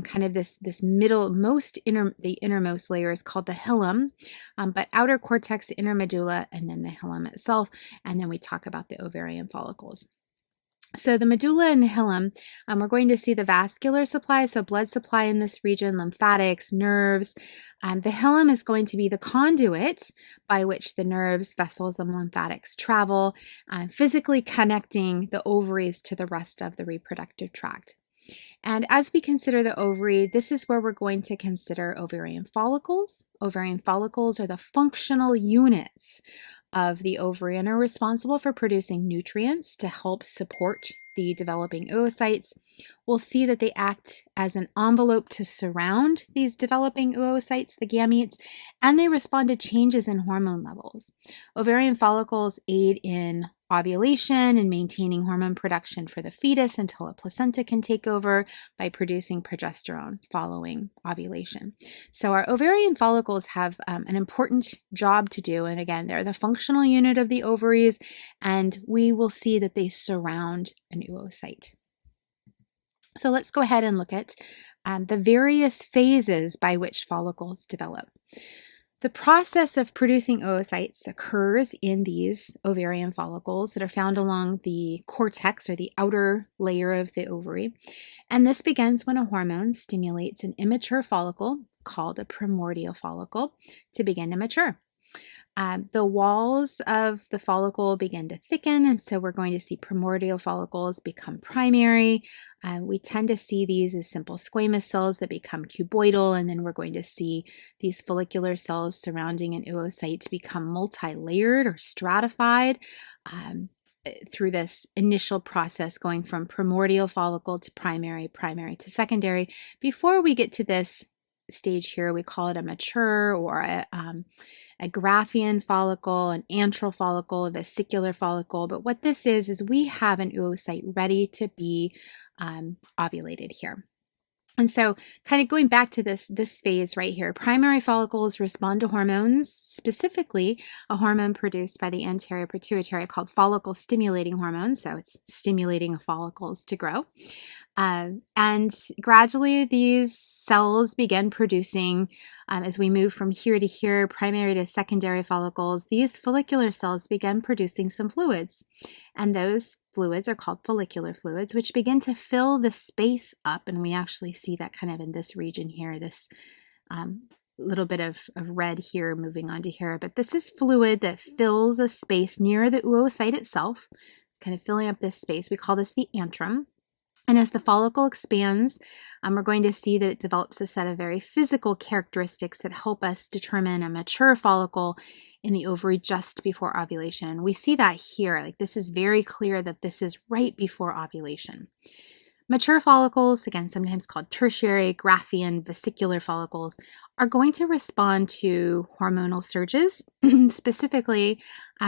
Kind of this the innermost layer is called the hilum, but outer cortex, inner medulla, and then the hilum itself. And then we talk about the ovarian follicles. So the medulla and the hilum, we're going to see the vascular supply, so blood supply in this region, lymphatics, nerves. The hilum is going to be the conduit by which the nerves, vessels, and lymphatics travel, physically connecting the ovaries to the rest of the reproductive tract. And as we consider the ovary, this is where we're going to consider ovarian follicles. Ovarian follicles are the functional units of the ovary and are responsible for producing nutrients to help support the developing oocytes. We'll see that they act as an envelope to surround these developing oocytes, the gametes, and they respond to changes in hormone levels. Ovarian follicles aid in ovulation and maintaining hormone production for the fetus until a placenta can take over by producing progesterone following ovulation. So our ovarian follicles have an important job to do. And again, they're the functional unit of the ovaries, and we will see that they surround an oocyte. So let's go ahead and look at the various phases by which follicles develop. The process of producing oocytes occurs in these ovarian follicles that are found along the cortex, or the outer layer of the ovary. And this begins when a hormone stimulates an immature follicle called a primordial follicle to begin to mature. The walls of the follicle begin to thicken, and so we're going to see primordial follicles become primary. We tend to see these as simple squamous cells that become cuboidal, and then we're going to see these follicular cells surrounding an oocyte become multi-layered or stratified through this initial process going from primordial follicle to primary, primary to secondary. Before we get to this stage here, we call it a mature or a Graafian follicle, an antral follicle, a vesicular follicle. But what this is we have an oocyte ready to be ovulated here. And so kind of going back to this phase right here, primary follicles respond to hormones, specifically a hormone produced by the anterior pituitary called follicle stimulating hormone. So it's stimulating follicles to grow. And gradually these cells begin producing, as we move from here to here, primary to secondary follicles, these follicular cells begin producing some fluids. And those fluids are called follicular fluids, which begin to fill the space up. And we actually see that kind of in this region here, this little bit of red here moving on to here. But this is fluid that fills a space near the oocyte itself, kind of filling up this space. We call this the antrum. And as the follicle expands, we're going to see that it develops a set of very physical characteristics that help us determine a mature follicle in the ovary just before ovulation. We see that here. Like, this is very clear that this is right before ovulation. Mature follicles, again, sometimes called tertiary, Graafian, vesicular follicles, are going to respond to hormonal surges, specifically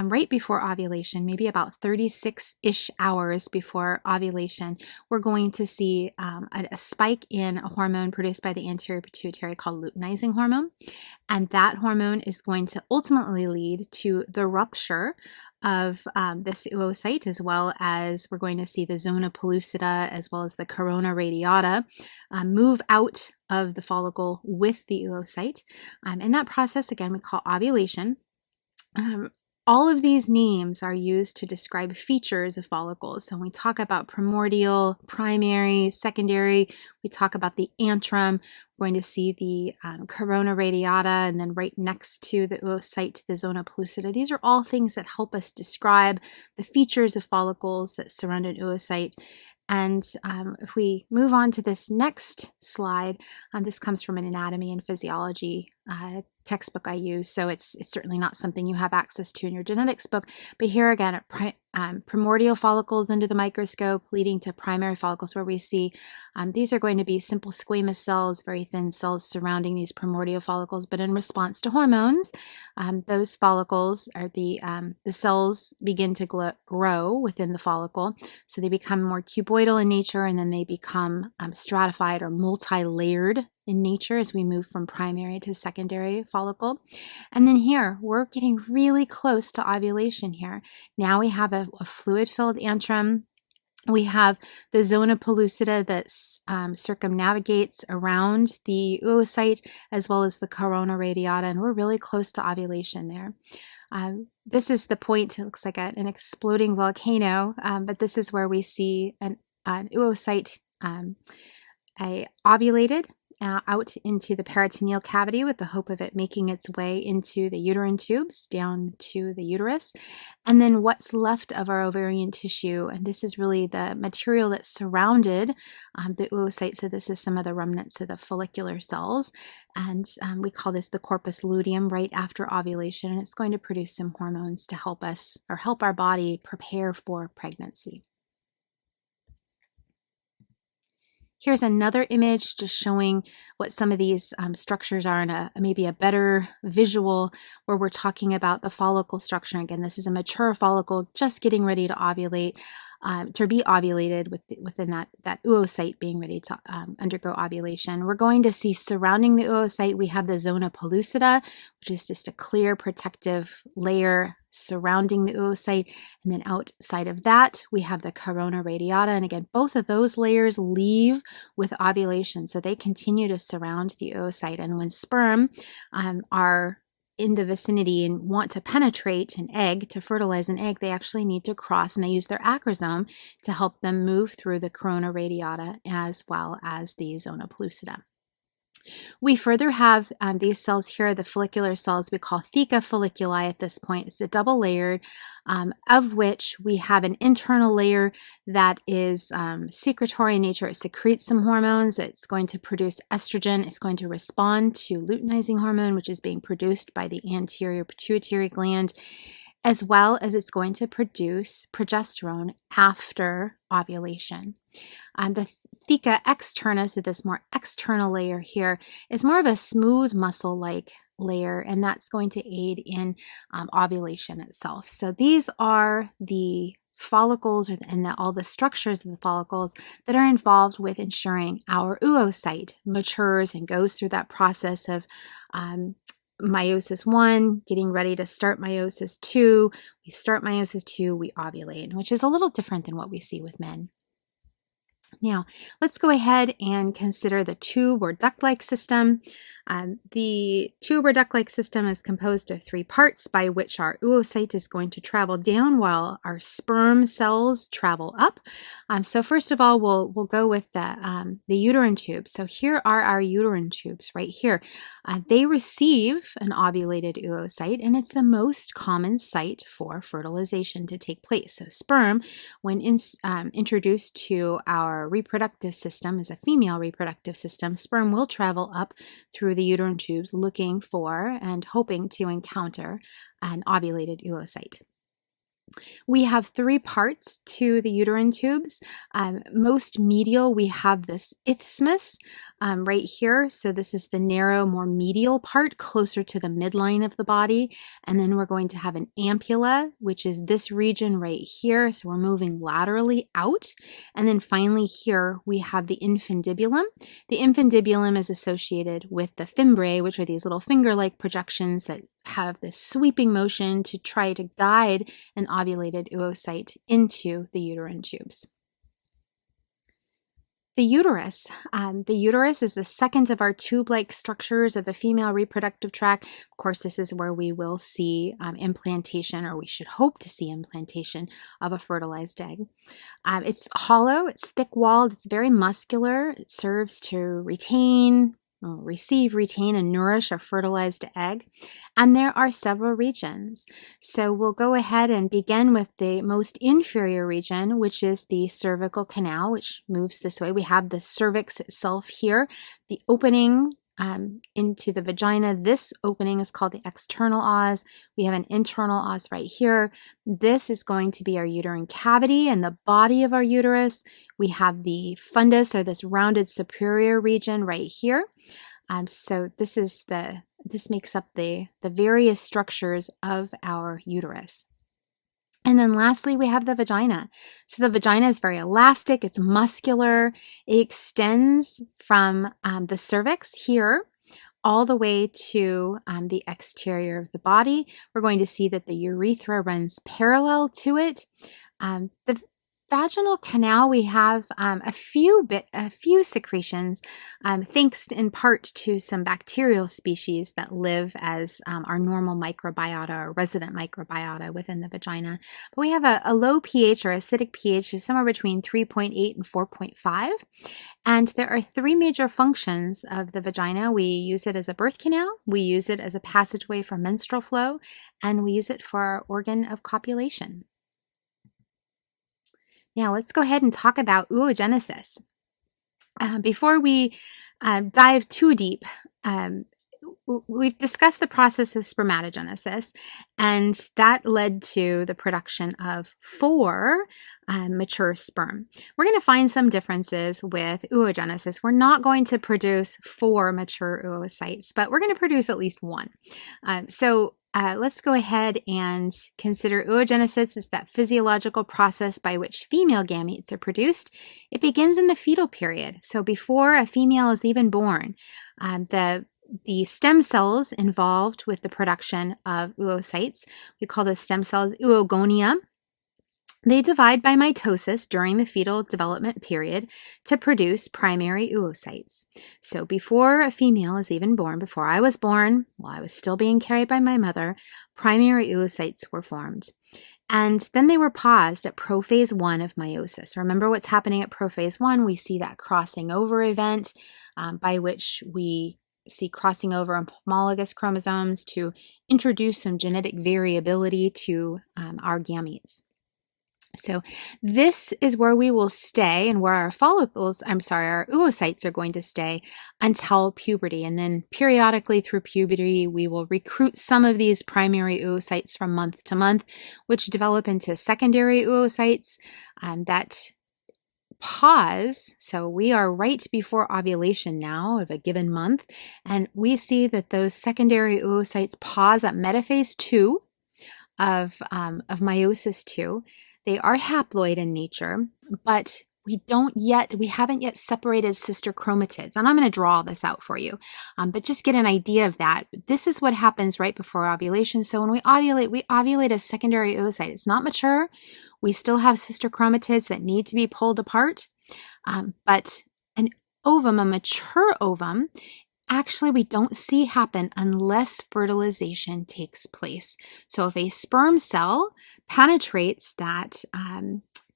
right before ovulation, maybe about 36-ish hours before ovulation. We're going to see a spike in a hormone produced by the anterior pituitary called luteinizing hormone. And that hormone is going to ultimately lead to the rupture of this oocyte, as well as we're going to see the zona pellucida as well as the corona radiata move out of the follicle with the oocyte. And that process, again, we call ovulation. Um, all of these names are used to describe features of follicles. So when we talk about primordial, primary, secondary, we talk about the antrum. We're going to see the corona radiata, and then right next to the oocyte, the zona pellucida. These are all things that help us describe the features of follicles that surround an oocyte. And if we move on to this next slide, this comes from an anatomy and physiology textbook I use, so it's certainly not something you have access to in your genetics book. But here again, primordial follicles under the microscope leading to primary follicles, where we see these are going to be simple squamous cells, very thin cells surrounding these primordial follicles. But in response to hormones, those follicles are the cells begin to grow within the follicle, so they become more cuboidal in nature, and then they become stratified or multi-layered in nature as we move from primary to secondary follicle. And then here, we're getting really close to ovulation here. Now we have a fluid-filled antrum. We have the zona pellucida that circumnavigates around the oocyte, as well as the corona radiata, and we're really close to ovulation there. This is the point. It looks like an exploding volcano, but this is where we see an oocyte ovulated out into the peritoneal cavity with the hope of it making its way into the uterine tubes down to the uterus. And then what's left of our ovarian tissue, and this is really the material that surrounded the oocyte. So this is some of the remnants of the follicular cells, and we call this the corpus luteum right after ovulation, and it's going to produce some hormones to help us or help our body prepare for pregnancy. Here's another image just showing what some of these structures are in maybe a better visual, where we're talking about the follicle structure. Again, this is a mature follicle just getting ready to ovulate, to be ovulated within that oocyte being ready to undergo ovulation. We're going to see surrounding the oocyte, we have the zona pellucida, which is just a clear protective layer surrounding the oocyte. And then outside of that, we have the corona radiata. And again, both of those layers leave with ovulation. So they continue to surround the oocyte. And when sperm are in the vicinity and want to penetrate an egg to fertilize an egg, they actually need to cross, and they use their acrosome to help them move through the corona radiata as well as the zona pellucida. We further have these cells here, the follicular cells we call theca folliculi at this point. It's a double layered, of which we have an internal layer that is secretory in nature. It secretes some hormones. It's going to produce estrogen. It's going to respond to luteinizing hormone, which is being produced by the anterior pituitary gland, as well as it's going to produce progesterone after ovulation. The theca externa, so this more external layer here, is more of a smooth muscle-like layer, and that's going to aid in ovulation itself. So these are the follicles and all the structures of the follicles that are involved with ensuring our oocyte matures and goes through that process of meiosis 1, getting ready to start meiosis 2. We start meiosis 2, we ovulate, which is a little different than what we see with men. Now, let's go ahead and consider the tube or duct-like system. The tube or duct-like system is composed of 3 parts by which our oocyte is going to travel down while our sperm cells travel up. So first of all, we'll go with the uterine tube. So here are our uterine tubes right here. They receive an ovulated oocyte, and it's the most common site for fertilization to take place. So sperm, when introduced to our reproductive system as a female reproductive system, sperm will travel up through the uterine tubes looking for and hoping to encounter an ovulated oocyte. We have three parts to the uterine tubes. Most medial, we have this isthmus right here. So this is the narrow, more medial part, closer to the midline of the body. And then we're going to have an ampulla, which is this region right here. So we're moving laterally out. And then finally here, we have the infundibulum. The infundibulum is associated with the fimbriae, which are these little finger-like projections that have this sweeping motion to try to guide an ovulated oocyte into the uterine tubes. The uterus. The uterus is the second of our tube-like structures of the female reproductive tract. Of course, this is where we will see implantation, or we should hope to see implantation of a fertilized egg. It's hollow, it's thick-walled, it's very muscular. It serves to retain, and nourish a fertilized egg. And there are several regions. So we'll go ahead and begin with the most inferior region, which is the cervical canal, which moves this way. We have the cervix itself here, the opening into the vagina. This opening is called the external os. We have an internal os right here. This is going to be our uterine cavity and the body of our uterus. We have the fundus, or this rounded superior region right here. So this makes up the various structures of our uterus. And then lastly, we have the vagina. So the vagina is very elastic, it's muscular, it extends from the cervix here all the way to the exterior of the body. We're going to see that the urethra runs parallel to it. The vaginal canal, we have a few secretions, thanks in part to some bacterial species that live as our normal microbiota or resident microbiota within the vagina. But we have a low pH, or acidic pH, is somewhere between 3.8 and 4.5. And there are three major functions of the vagina. We use it as a birth canal, we use it as a passageway for menstrual flow, and we use it for our organ of copulation. Now let's go ahead and talk about oogenesis. Before we dive too deep, we've discussed the process of spermatogenesis, and that led to the production of 4 mature sperm. We're going to find some differences with oogenesis. We're not going to produce 4 mature oocytes, but we're going to produce at least 1. Let's go ahead and consider oogenesis as that physiological process by which female gametes are produced. It begins in the fetal period, so before a female is even born. The stem cells involved with the production of oocytes, we call those stem cells oogonia. They divide by mitosis during the fetal development period to produce primary oocytes. So before a female is even born, before I was born, while I was still being carried by my mother, primary oocytes were formed. And then they were paused at prophase 1 of meiosis. Remember what's happening at prophase 1? We see that crossing over event by which we see crossing over of homologous chromosomes to introduce some genetic variability to our gametes. So this is where we will stay, and where our our oocytes are going to stay until puberty. And then periodically through puberty, we will recruit some of these primary oocytes from month to month, which develop into secondary oocytes that pause. So we are right before ovulation now of a given month, and we see that those secondary oocytes pause at metaphase 2 of meiosis 2. They are haploid in nature, but we haven't yet separated sister chromatids. And I'm going to draw this out for you, but just get an idea of that. This is what happens right before ovulation. So when we ovulate a secondary oocyte. It's not mature. We still have sister chromatids that need to be pulled apart, but an ovum, a mature ovum, actually we don't see happen unless fertilization takes place. So if a sperm cell penetrates that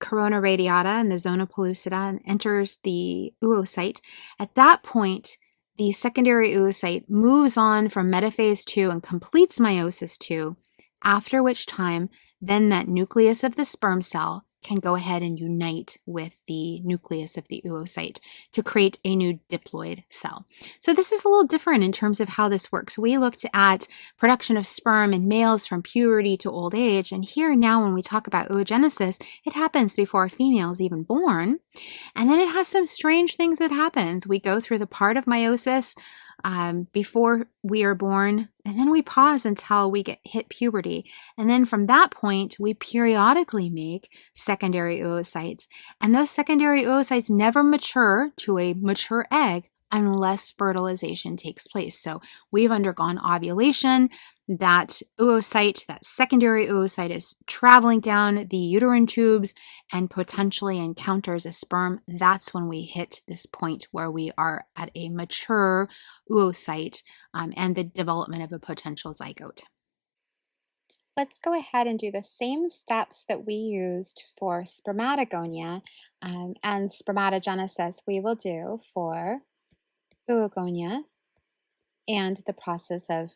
corona radiata and the zona pellucida and enters the oocyte, at that point the secondary oocyte moves on from metaphase 2 and completes meiosis 2, after which time then that nucleus of the sperm cell can go ahead and unite with the nucleus of the oocyte to create a new diploid cell. So this is a little different in terms of how this works. We looked at production of sperm in males from puberty to old age, and here now when we talk about oogenesis, it happens before a female is even born. And then it has some strange things that happens. We go through the part of meiosis before we are born, and then we pause until we hit puberty. And then from that point, we periodically make secondary oocytes. And those secondary oocytes never mature to a mature egg unless fertilization takes place. So we've undergone ovulation. That oocyte, that secondary oocyte, is traveling down the uterine tubes and potentially encounters a sperm. That's when we hit this point where we are at a mature oocyte and the development of a potential zygote. Let's go ahead and do the same steps that we used for spermatogonia and spermatogenesis we will do for oogonia and the process of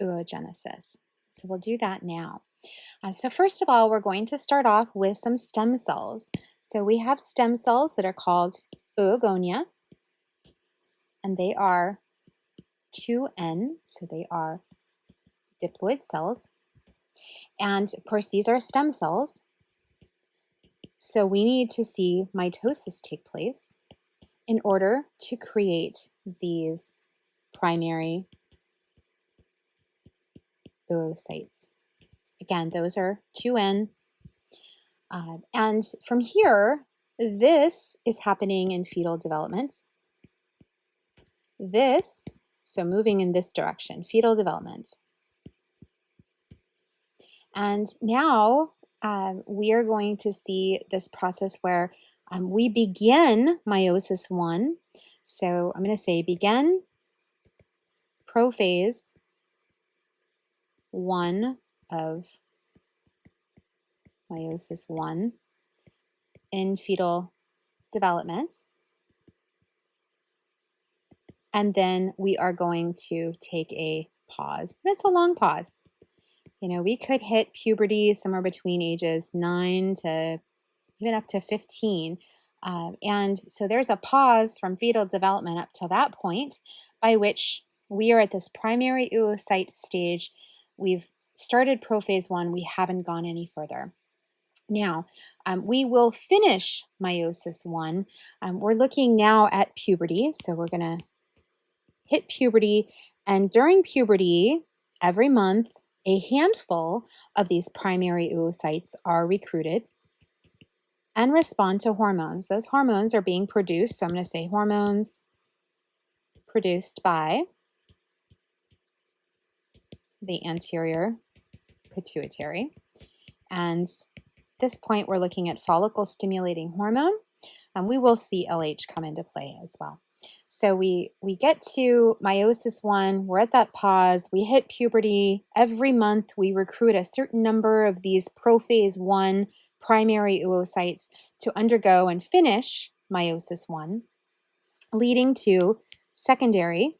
oogenesis. So we'll do that now. So first of all, we're going to start off with some stem cells. So we have stem cells that are called oogonia, and they are 2N, so they are diploid cells. And of course, these are stem cells. So we need to see mitosis take place in order to create these primary oocytes. Again, those are 2N. And from here, this is happening in fetal development. This, so moving in this direction, fetal development. And now we are going to see this process where we begin meiosis 1. So I'm going to say begin prophase 1 of meiosis 1 in fetal development. And then we are going to take a pause. And it's a long pause. You know, we could hit puberty somewhere between ages 9 to even up to 15. And so there's a pause from fetal development up to that point by which we are at this primary oocyte stage. We've started prophase 1. We haven't gone any further. Now, we will finish meiosis 1. We're looking now at puberty. So we're going to hit puberty. And during puberty, every month, a handful of these primary oocytes are recruited and respond to hormones. Those hormones are being produced. So I'm going to say hormones produced by the anterior pituitary. And at this point, we're looking at follicle stimulating hormone. And we will see LH come into play as well. So we get to meiosis 1, we're at that pause, we hit puberty. Every month we recruit a certain number of these prophase 1 primary oocytes to undergo and finish meiosis 1, leading to secondary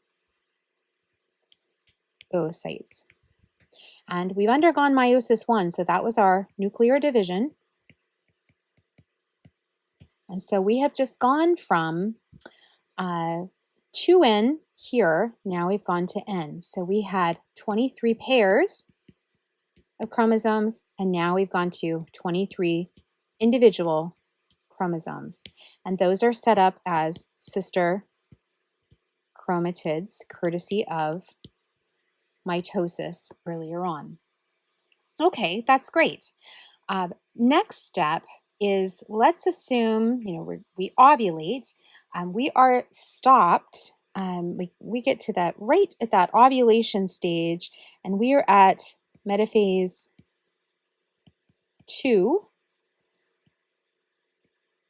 oocytes. And we've undergone meiosis 1, so that was our nuclear division. And so we have just gone from 2N here, now we've gone to N. So we had 23 pairs of chromosomes, and now we've gone to 23 individual chromosomes. And those are set up as sister chromatids, courtesy of mitosis earlier on. Okay, that's great. Next step is, let's assume, we ovulate. We are stopped. We get to that right at that ovulation stage, and we are at metaphase 2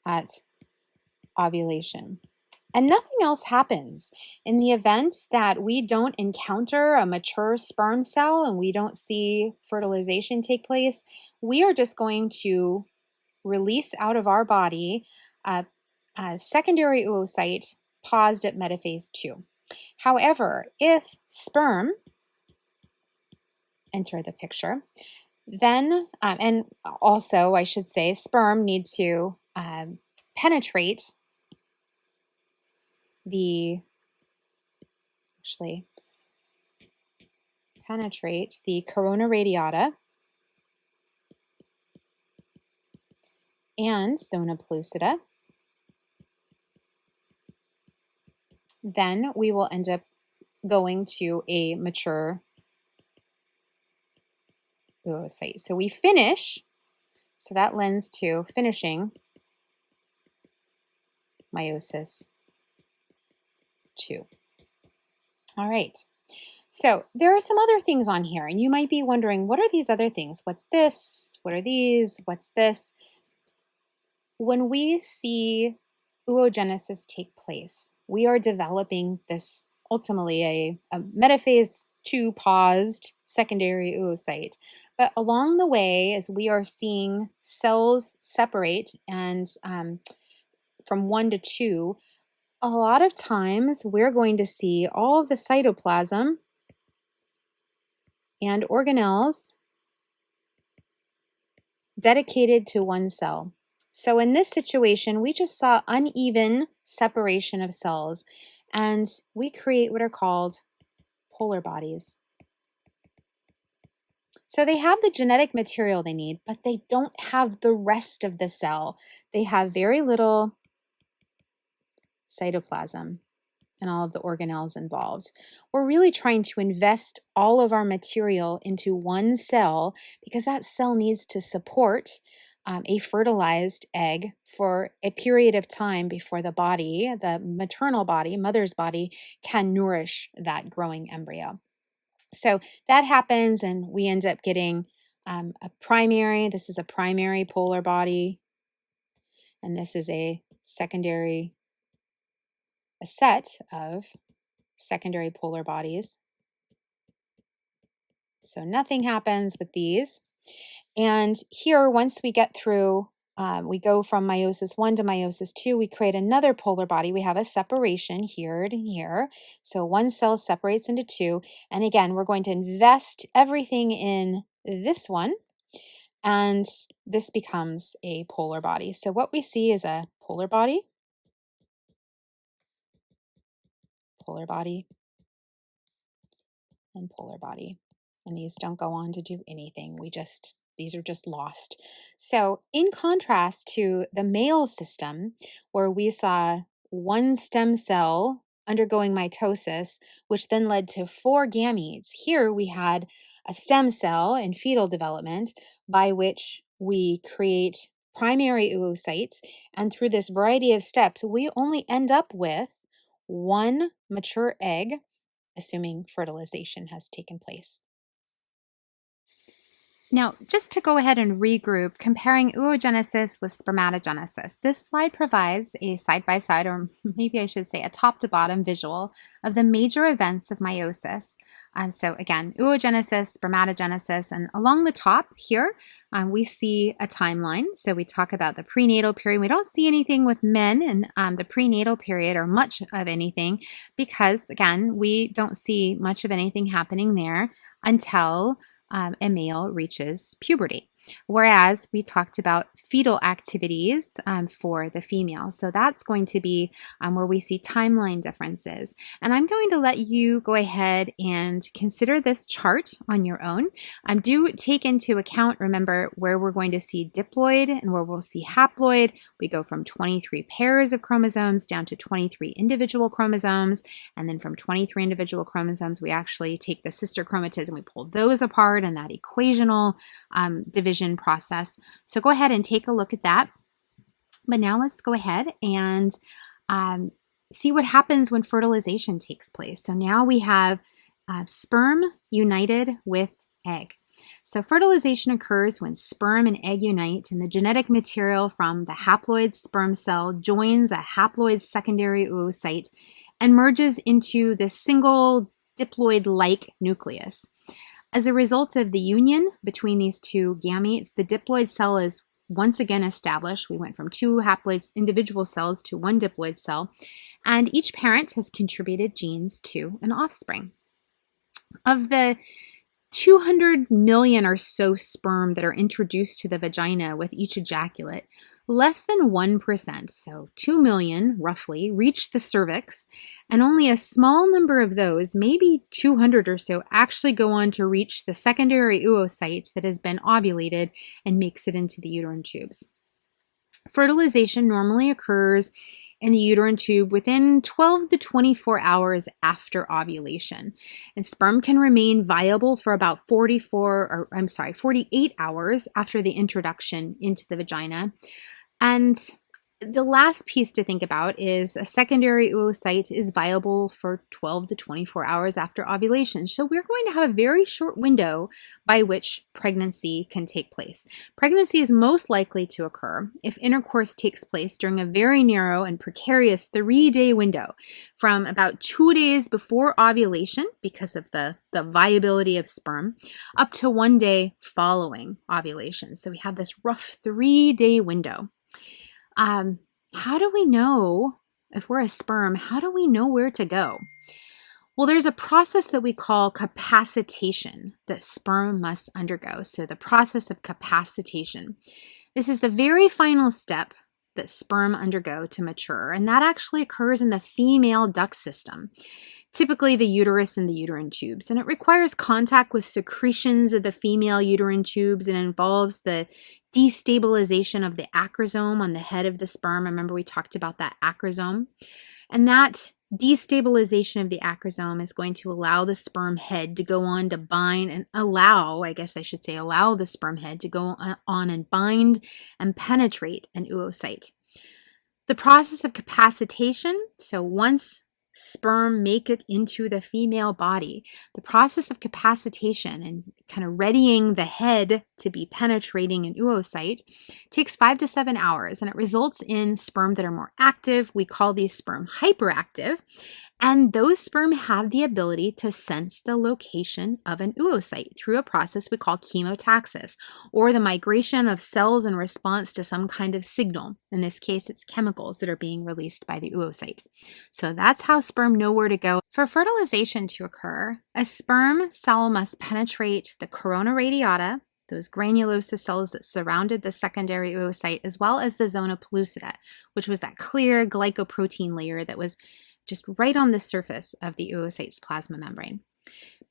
at ovulation. And nothing else happens. In the event that we don't encounter a mature sperm cell and we don't see fertilization take place, we are just going to release out of our body a secondary oocyte paused at metaphase 2. However, if sperm enter the picture, And also I should say sperm need to penetrate the, actually penetrate the corona radiata and zona pellucida. Then we will end up going to a mature oocyte. So we finish, so that lends to finishing meiosis 2. All right. So there are some other things on here, and you might be wondering, what are these other things? What's this? What are these? What's this? When we see oogenesis take place, we are developing this ultimately a metaphase 2 paused secondary oocyte. But along the way, as we are seeing cells separate and from 1 to 2, a lot of times we're going to see all of the cytoplasm and organelles dedicated to one cell. So in this situation, we just saw uneven separation of cells, and we create what are called polar bodies. So they have the genetic material they need, but they don't have the rest of the cell. They have very little cytoplasm and all of the organelles involved. We're really trying to invest all of our material into one cell because that cell needs to support a fertilized egg for a period of time before the body, the maternal body, mother's body, can nourish that growing embryo. So that happens, and we end up getting a primary. This is a primary polar body, and this is a secondary, a set of secondary polar bodies. So nothing happens with these. And here, once we get through, we go from meiosis 1 to meiosis 2, we create another polar body. We have a separation here to here. So one cell separates into 2. And again, we're going to invest everything in this one. And this becomes a polar body. So what we see is a polar body, and polar body. And these don't go on to do anything. These are just lost. So in contrast to the male system, where we saw one stem cell undergoing mitosis, which then led to 4 gametes, here we had a stem cell in fetal development by which we create primary oocytes. And through this variety of steps, we only end up with one mature egg, assuming fertilization has taken place. Now, just to go ahead and regroup, comparing oogenesis with spermatogenesis, this slide provides a side-by-side, or maybe I should say a top-to-bottom visual of the major events of meiosis. So again, oogenesis, spermatogenesis, and along the top here, we see a timeline. So we talk about the prenatal period. We don't see anything with men in the prenatal period, or much of anything, because again, we don't see much of anything happening there until a male reaches puberty. Whereas we talked about fetal activities for the female. So that's going to be where we see timeline differences. And I'm going to let you go ahead and consider this chart on your own. Do take into account, remember, where we're going to see diploid and where we'll see haploid. We go from 23 pairs of chromosomes down to 23 individual chromosomes. And then from 23 individual chromosomes, we actually take the sister chromatids and we pull those apart in that equational division process. So go ahead and take a look at that. But now let's go ahead and see what happens when fertilization takes place. So now we have sperm united with egg. So fertilization occurs when sperm and egg unite, and the genetic material from the haploid sperm cell joins a haploid secondary oocyte and merges into this single diploid-like nucleus. As a result of the union between these 2 gametes, the diploid cell is once again established. We went from 2 haploid individual cells to 1 diploid cell, and each parent has contributed genes to an offspring. Of the 200 million or so sperm that are introduced to the vagina with each ejaculate, less than 1%, so 2 million roughly, reach the cervix, and only a small number of those, maybe 200 or so, actually go on to reach the secondary oocyte that has been ovulated and makes it into the uterine tubes. Fertilization normally occurs in the uterine tube within 12 to 24 hours after ovulation. And sperm can remain viable for about 48 hours after the introduction into the vagina. And the last piece to think about is a secondary oocyte is viable for 12 to 24 hours after ovulation. So we're going to have a very short window by which pregnancy can take place. Pregnancy is most likely to occur if intercourse takes place during a very narrow and precarious 3-day window from about 2 days before ovulation because of the viability of sperm up to 1 day following ovulation. So we have this rough 3-day window. How do we know if we're a sperm? How do we know where to go? Well, there's a process that we call capacitation that sperm must undergo. So, the process of capacitation. This is the very final step that sperm undergo to mature, and that actually occurs in the female duct system, typically the uterus and the uterine tubes. And it requires contact with secretions of the female uterine tubes and involves the destabilization of the acrosome on the head of the sperm. Remember, we talked about that acrosome. And that destabilization of the acrosome is going to allow the sperm head to go on to bind and allow the sperm head to go on and bind and penetrate an oocyte. The process of capacitation, so once sperm make it into the female body, the process of capacitation and kind of readying the head to be penetrating an oocyte takes 5 to 7 hours, and it results in sperm that are more active. We call these sperm hyperactive, and those sperm have the ability to sense the location of an oocyte through a process we call chemotaxis, or the migration of cells in response to some kind of signal. In this case, it's chemicals that are being released by the oocyte. So that's how sperm know where to go. For fertilization to occur, a sperm cell must penetrate the corona radiata, those granulosa cells that surrounded the secondary oocyte, as well as the zona pellucida, which was that clear glycoprotein layer that was just right on the surface of the oocyte's plasma membrane.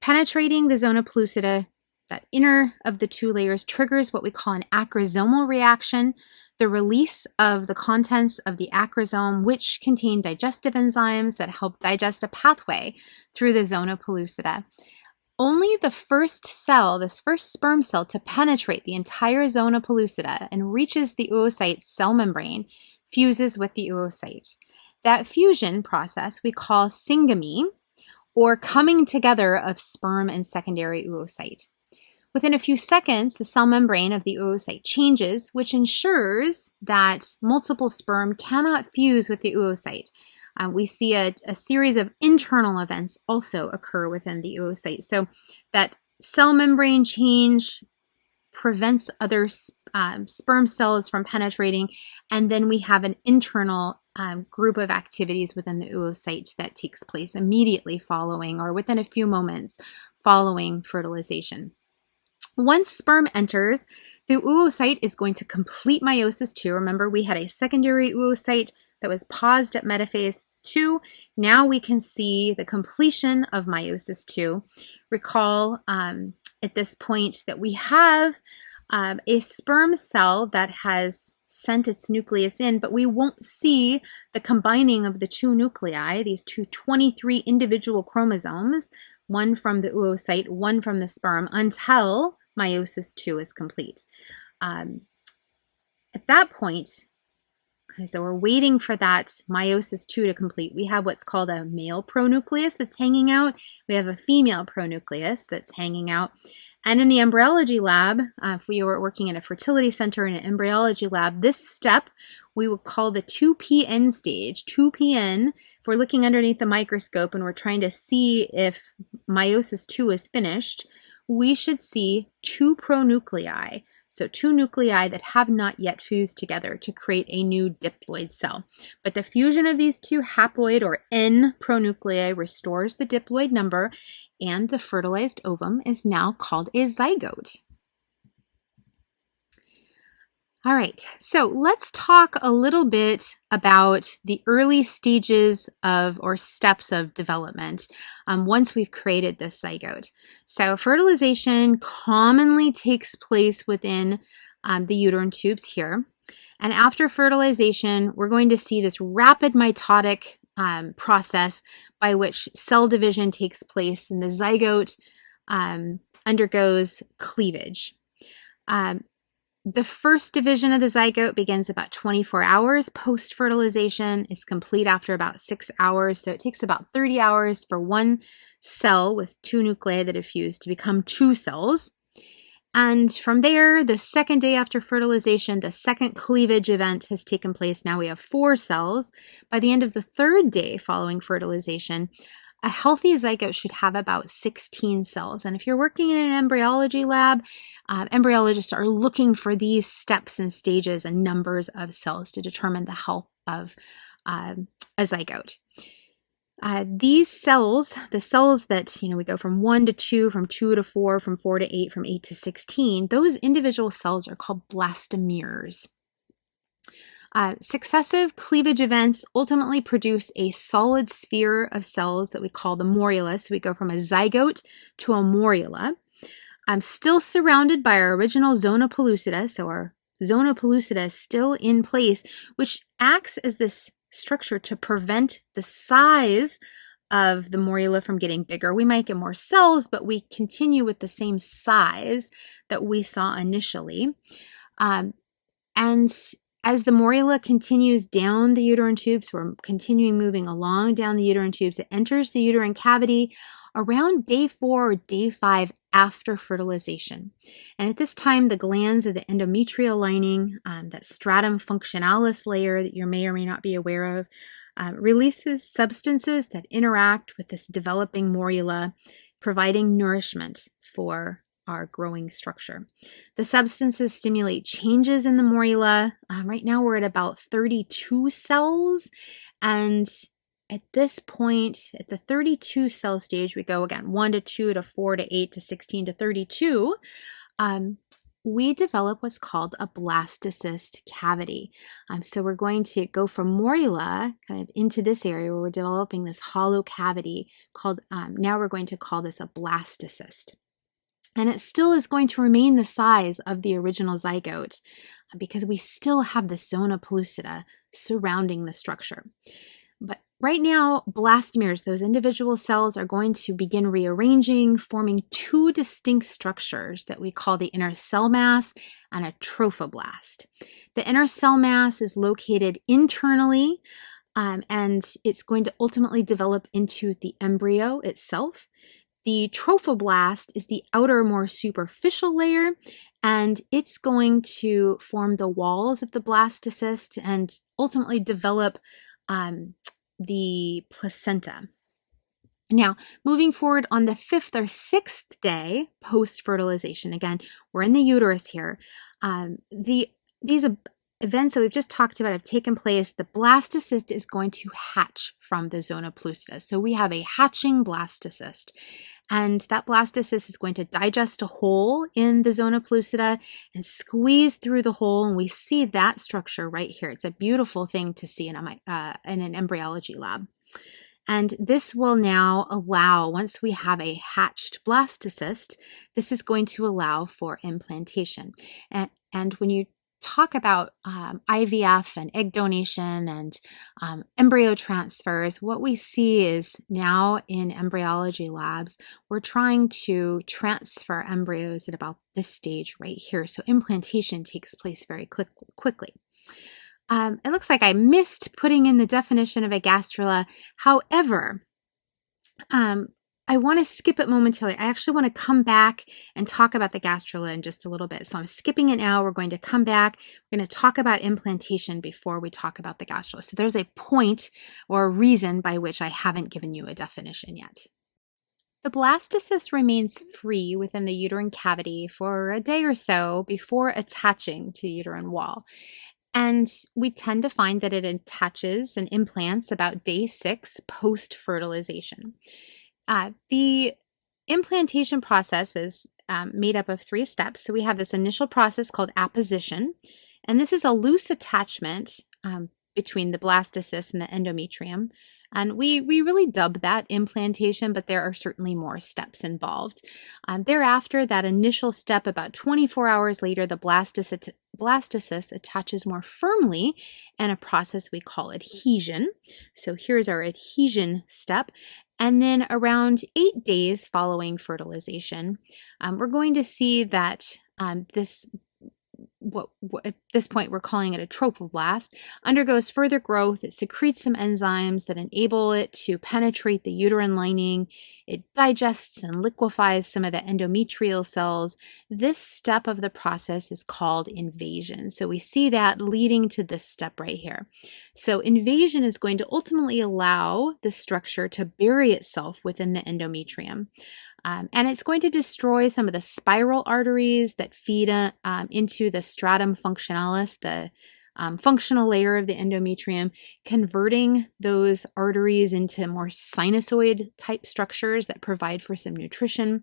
Penetrating the zona pellucida, that inner of the two layers, triggers what we call an acrosomal reaction, the release of the contents of the acrosome, which contain digestive enzymes that help digest a pathway through the zona pellucida. Only the first cell, this first sperm cell, to penetrate the entire zona pellucida and reaches the oocyte's cell membrane fuses with the oocyte. That fusion process we call syngamy, or coming together of sperm and secondary oocyte. Within a few seconds, the cell membrane of the oocyte changes, which ensures that multiple sperm cannot fuse with the oocyte. We see a series of internal events also occur within the oocyte. So that cell membrane change prevents other sperm cells from penetrating, and then we have an internal group of activities within the oocyte that takes place immediately following or within a few moments following fertilization. Once sperm enters, the oocyte is going to complete meiosis 2. Remember, we had a secondary oocyte that was paused at metaphase 2. Now we can see the completion of meiosis 2. Recall at this point that we have a sperm cell that has sent its nucleus in, but we won't see the combining of the two nuclei, these 23 individual chromosomes, one from the oocyte, one from the sperm, until meiosis 2 is complete. At that point, so we're waiting for that meiosis 2 to complete. We have what's called a male pronucleus that's hanging out. We have a female pronucleus that's hanging out. And in the embryology lab, if we were working in a fertility center in an embryology lab, this step we would call the 2PN stage. 2PN, if we're looking underneath the microscope and we're trying to see if meiosis 2 is finished, we should see 2 pronuclei. So 2 nuclei that have not yet fused together to create a new diploid cell. But the fusion of these 2 haploid or N pronuclei restores the diploid number, and the fertilized ovum is now called a zygote. All right, so let's talk a little bit about the early stages of or steps of development once we've created this zygote. So, fertilization commonly takes place within the uterine tubes here. And after fertilization, we're going to see this rapid mitotic process by which cell division takes place, and the zygote undergoes cleavage. Um, the first division of the zygote begins about 24 hours post fertilization. It's complete after about 6 hours. So it takes about 30 hours for one cell with two nuclei that have fused to become two cells. And from there, the second day after fertilization, the second cleavage event has taken place. Now we have 4 cells. By the end of the third day following fertilization, a healthy zygote should have about 16 cells. And if you're working in an embryology lab, embryologists are looking for these steps and stages and numbers of cells to determine the health of a zygote. These cells, the cells that, we go from 1 to 2, from 2 to 4, from 4 to 8, from 8 to 16, those individual cells are called blastomeres. Successive cleavage events ultimately produce a solid sphere of cells that we call the morula. So we go from a zygote to a morula. Still surrounded by our original zona pellucida. So our zona pellucida is still in place, which acts as this structure to prevent the size of the morula from getting bigger. We might get more cells, but we continue with the same size that we saw initially. And as the morula continues down the uterine tubes, we're continuing moving along down the uterine tubes, it enters the uterine cavity around day 4 or day 5 after fertilization. And at this time, the glands of the endometrial lining, that stratum functionalis layer that you may or may not be aware of, releases substances that interact with this developing morula, providing nourishment for our growing structure. The substances stimulate changes in the morula. Right now we're at about 32 cells, and at this point, at the 32 cell stage, we go again 1 to 2 to 4 to 8 to 16 to 32. We develop what's called a blastocyst cavity. So we're going to go from morula kind of into this area where we're developing this hollow cavity called, now we're going to call this a blastocyst. And it still is going to remain the size of the original zygote because we still have the zona pellucida surrounding the structure. But right now, blastomeres, those individual cells, are going to begin rearranging, forming 2 distinct structures that we call the inner cell mass and a trophoblast. The inner cell mass is located internally, and it's going to ultimately develop into the embryo itself. The trophoblast is the outer, more superficial layer, and it's going to form the walls of the blastocyst and ultimately develop the placenta. Now, moving forward on the 5th or 6th day post-fertilization, again, we're in the uterus here. These events that we've just talked about have taken place. The blastocyst is going to hatch from the zona pellucida. So we have a hatching blastocyst. And that blastocyst is going to digest a hole in the zona pellucida and squeeze through the hole. And we see that structure right here. It's a beautiful thing to see in an embryology lab. And this will now allow, once we have a hatched blastocyst, this is going to allow for implantation. And when you talk about IVF and egg donation and embryo transfers, what we see is now in embryology labs, we're trying to transfer embryos at about this stage right here. So implantation takes place very quickly. It looks like I missed putting in the definition of a gastrula. However, I want to skip it momentarily. I actually want to come back and talk about the gastrula in just a little bit. So I'm skipping it now. We're going to come back. We're going to talk about implantation before we talk about the gastrula. So there's a point or a reason by which I haven't given you a definition yet. The blastocyst remains free within the uterine cavity for a day or so before attaching to the uterine wall. And we tend to find that it attaches and implants about day 6 post-fertilization. The implantation process is made up of 3 steps. So we have this initial process called apposition, and this is a loose attachment between the blastocyst and the endometrium. And we really dub that implantation, but there are certainly more steps involved. Thereafter, that initial step, about 24 hours later, the blastocyst attaches more firmly in a process we call adhesion. So here's our adhesion step. And then around 8 days following fertilization, we're going to see that this what at this point we're calling it a trophoblast, undergoes further growth. It secretes some enzymes that enable it to penetrate the uterine lining. It digests and liquefies some of the endometrial cells. This step of the process is called invasion. So we see that leading to this step right here. So invasion is going to ultimately allow the structure to bury itself within the endometrium. And it's going to destroy some of the spiral arteries that feed into the stratum functionalis, the functional layer of the endometrium, converting those arteries into more sinusoid type structures that provide for some nutrition.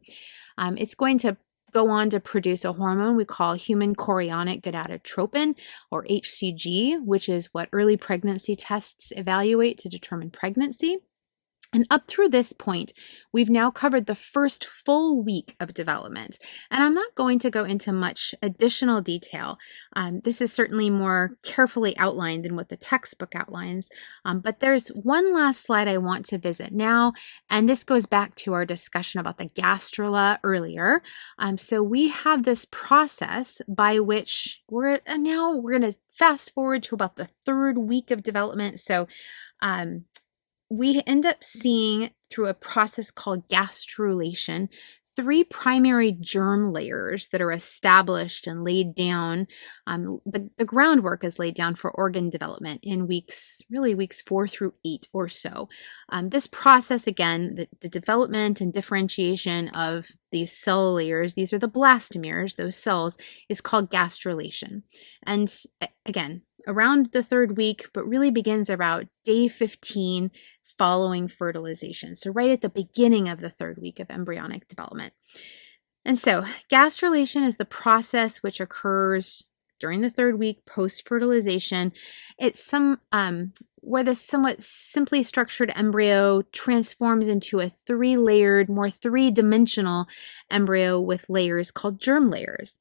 It's going to go on to produce a hormone we call human chorionic gonadotropin, or HCG, which is what early pregnancy tests evaluate to determine pregnancy. And up through this point, we've now covered the first full week of development. And I'm not going to go into much additional detail. This is certainly more carefully outlined than what the textbook outlines. But there's one last slide I want to visit now, and this goes back to our discussion about the gastrula earlier. So we have this process by which we're going to fast forward to about the 3rd week of development. So we end up seeing, through a process called gastrulation, 3 primary germ layers that are established and laid down. The groundwork is laid down for organ development in weeks 4 through 8 or so. This process, again, the development and differentiation of these cell layers, these are the blastomeres, those cells, is called gastrulation. And again, around the 3rd week, but really begins about day 15 following fertilization. So right at the beginning of the 3rd week of embryonic development. And so gastrulation is the process which occurs during the 3rd week post-fertilization. It's where this somewhat simply structured embryo transforms into a 3-layered, more 3-dimensional embryo with layers called germ layers.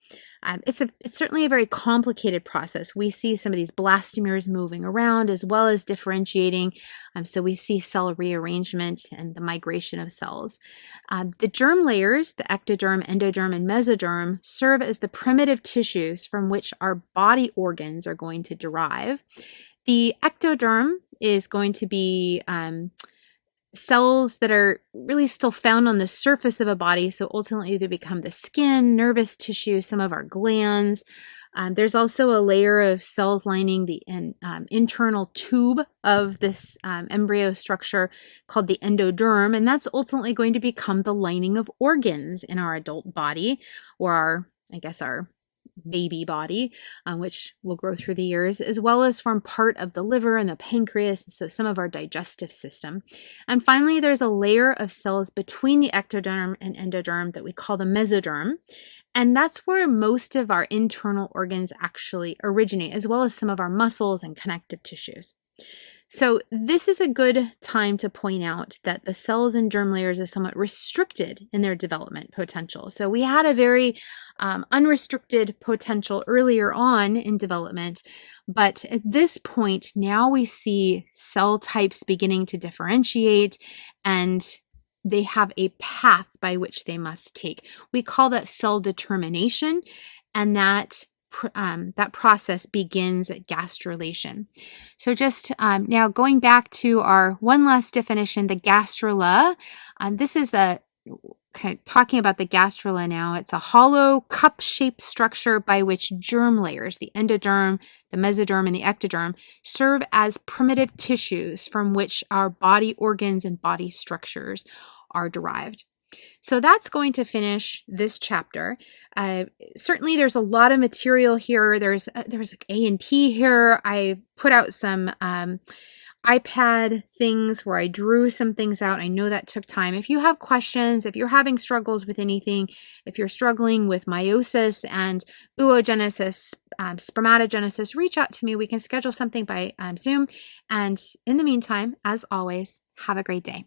It's certainly a very complicated process. We see some of these blastomeres moving around as well as differentiating. So we see cell rearrangement and the migration of cells. The germ layers, the ectoderm, endoderm, and mesoderm, serve as the primitive tissues from which our body organs are going to derive. The ectoderm is going to be cells that are really still found on the surface of a body. So ultimately they become the skin, nervous tissue, some of our glands. There's also a layer of cells lining the internal tube of this embryo structure called the endoderm, and that's ultimately going to become the lining of organs in our adult body, or our baby body, which will grow through the years, as well as form part of the liver and the pancreas, so some of our digestive system. And finally, there's a layer of cells between the ectoderm and endoderm that we call the mesoderm. And that's where most of our internal organs actually originate, as well as some of our muscles and connective tissues. So this is a good time to point out that the cells and germ layers are somewhat restricted in their development potential. So we had a very unrestricted potential earlier on in development, but at this point, now we see cell types beginning to differentiate, and they have a path by which they must take. We call that cell determination, and that process begins at gastrulation. So just now going back to our one last definition, the gastrula. This is the kind of talking about the gastrula now. It's a hollow cup-shaped structure by which germ layers, the endoderm, the mesoderm, and the ectoderm, serve as primitive tissues from which our body organs and body structures are derived. So that's going to finish this chapter. Certainly there's a lot of material here. There's like A and P here. I put out some iPad things where I drew some things out. I know that took time. If you have questions, if you're having struggles with anything, if you're struggling with meiosis and oogenesis, spermatogenesis, reach out to me. We can schedule something by Zoom. And in the meantime, as always, have a great day.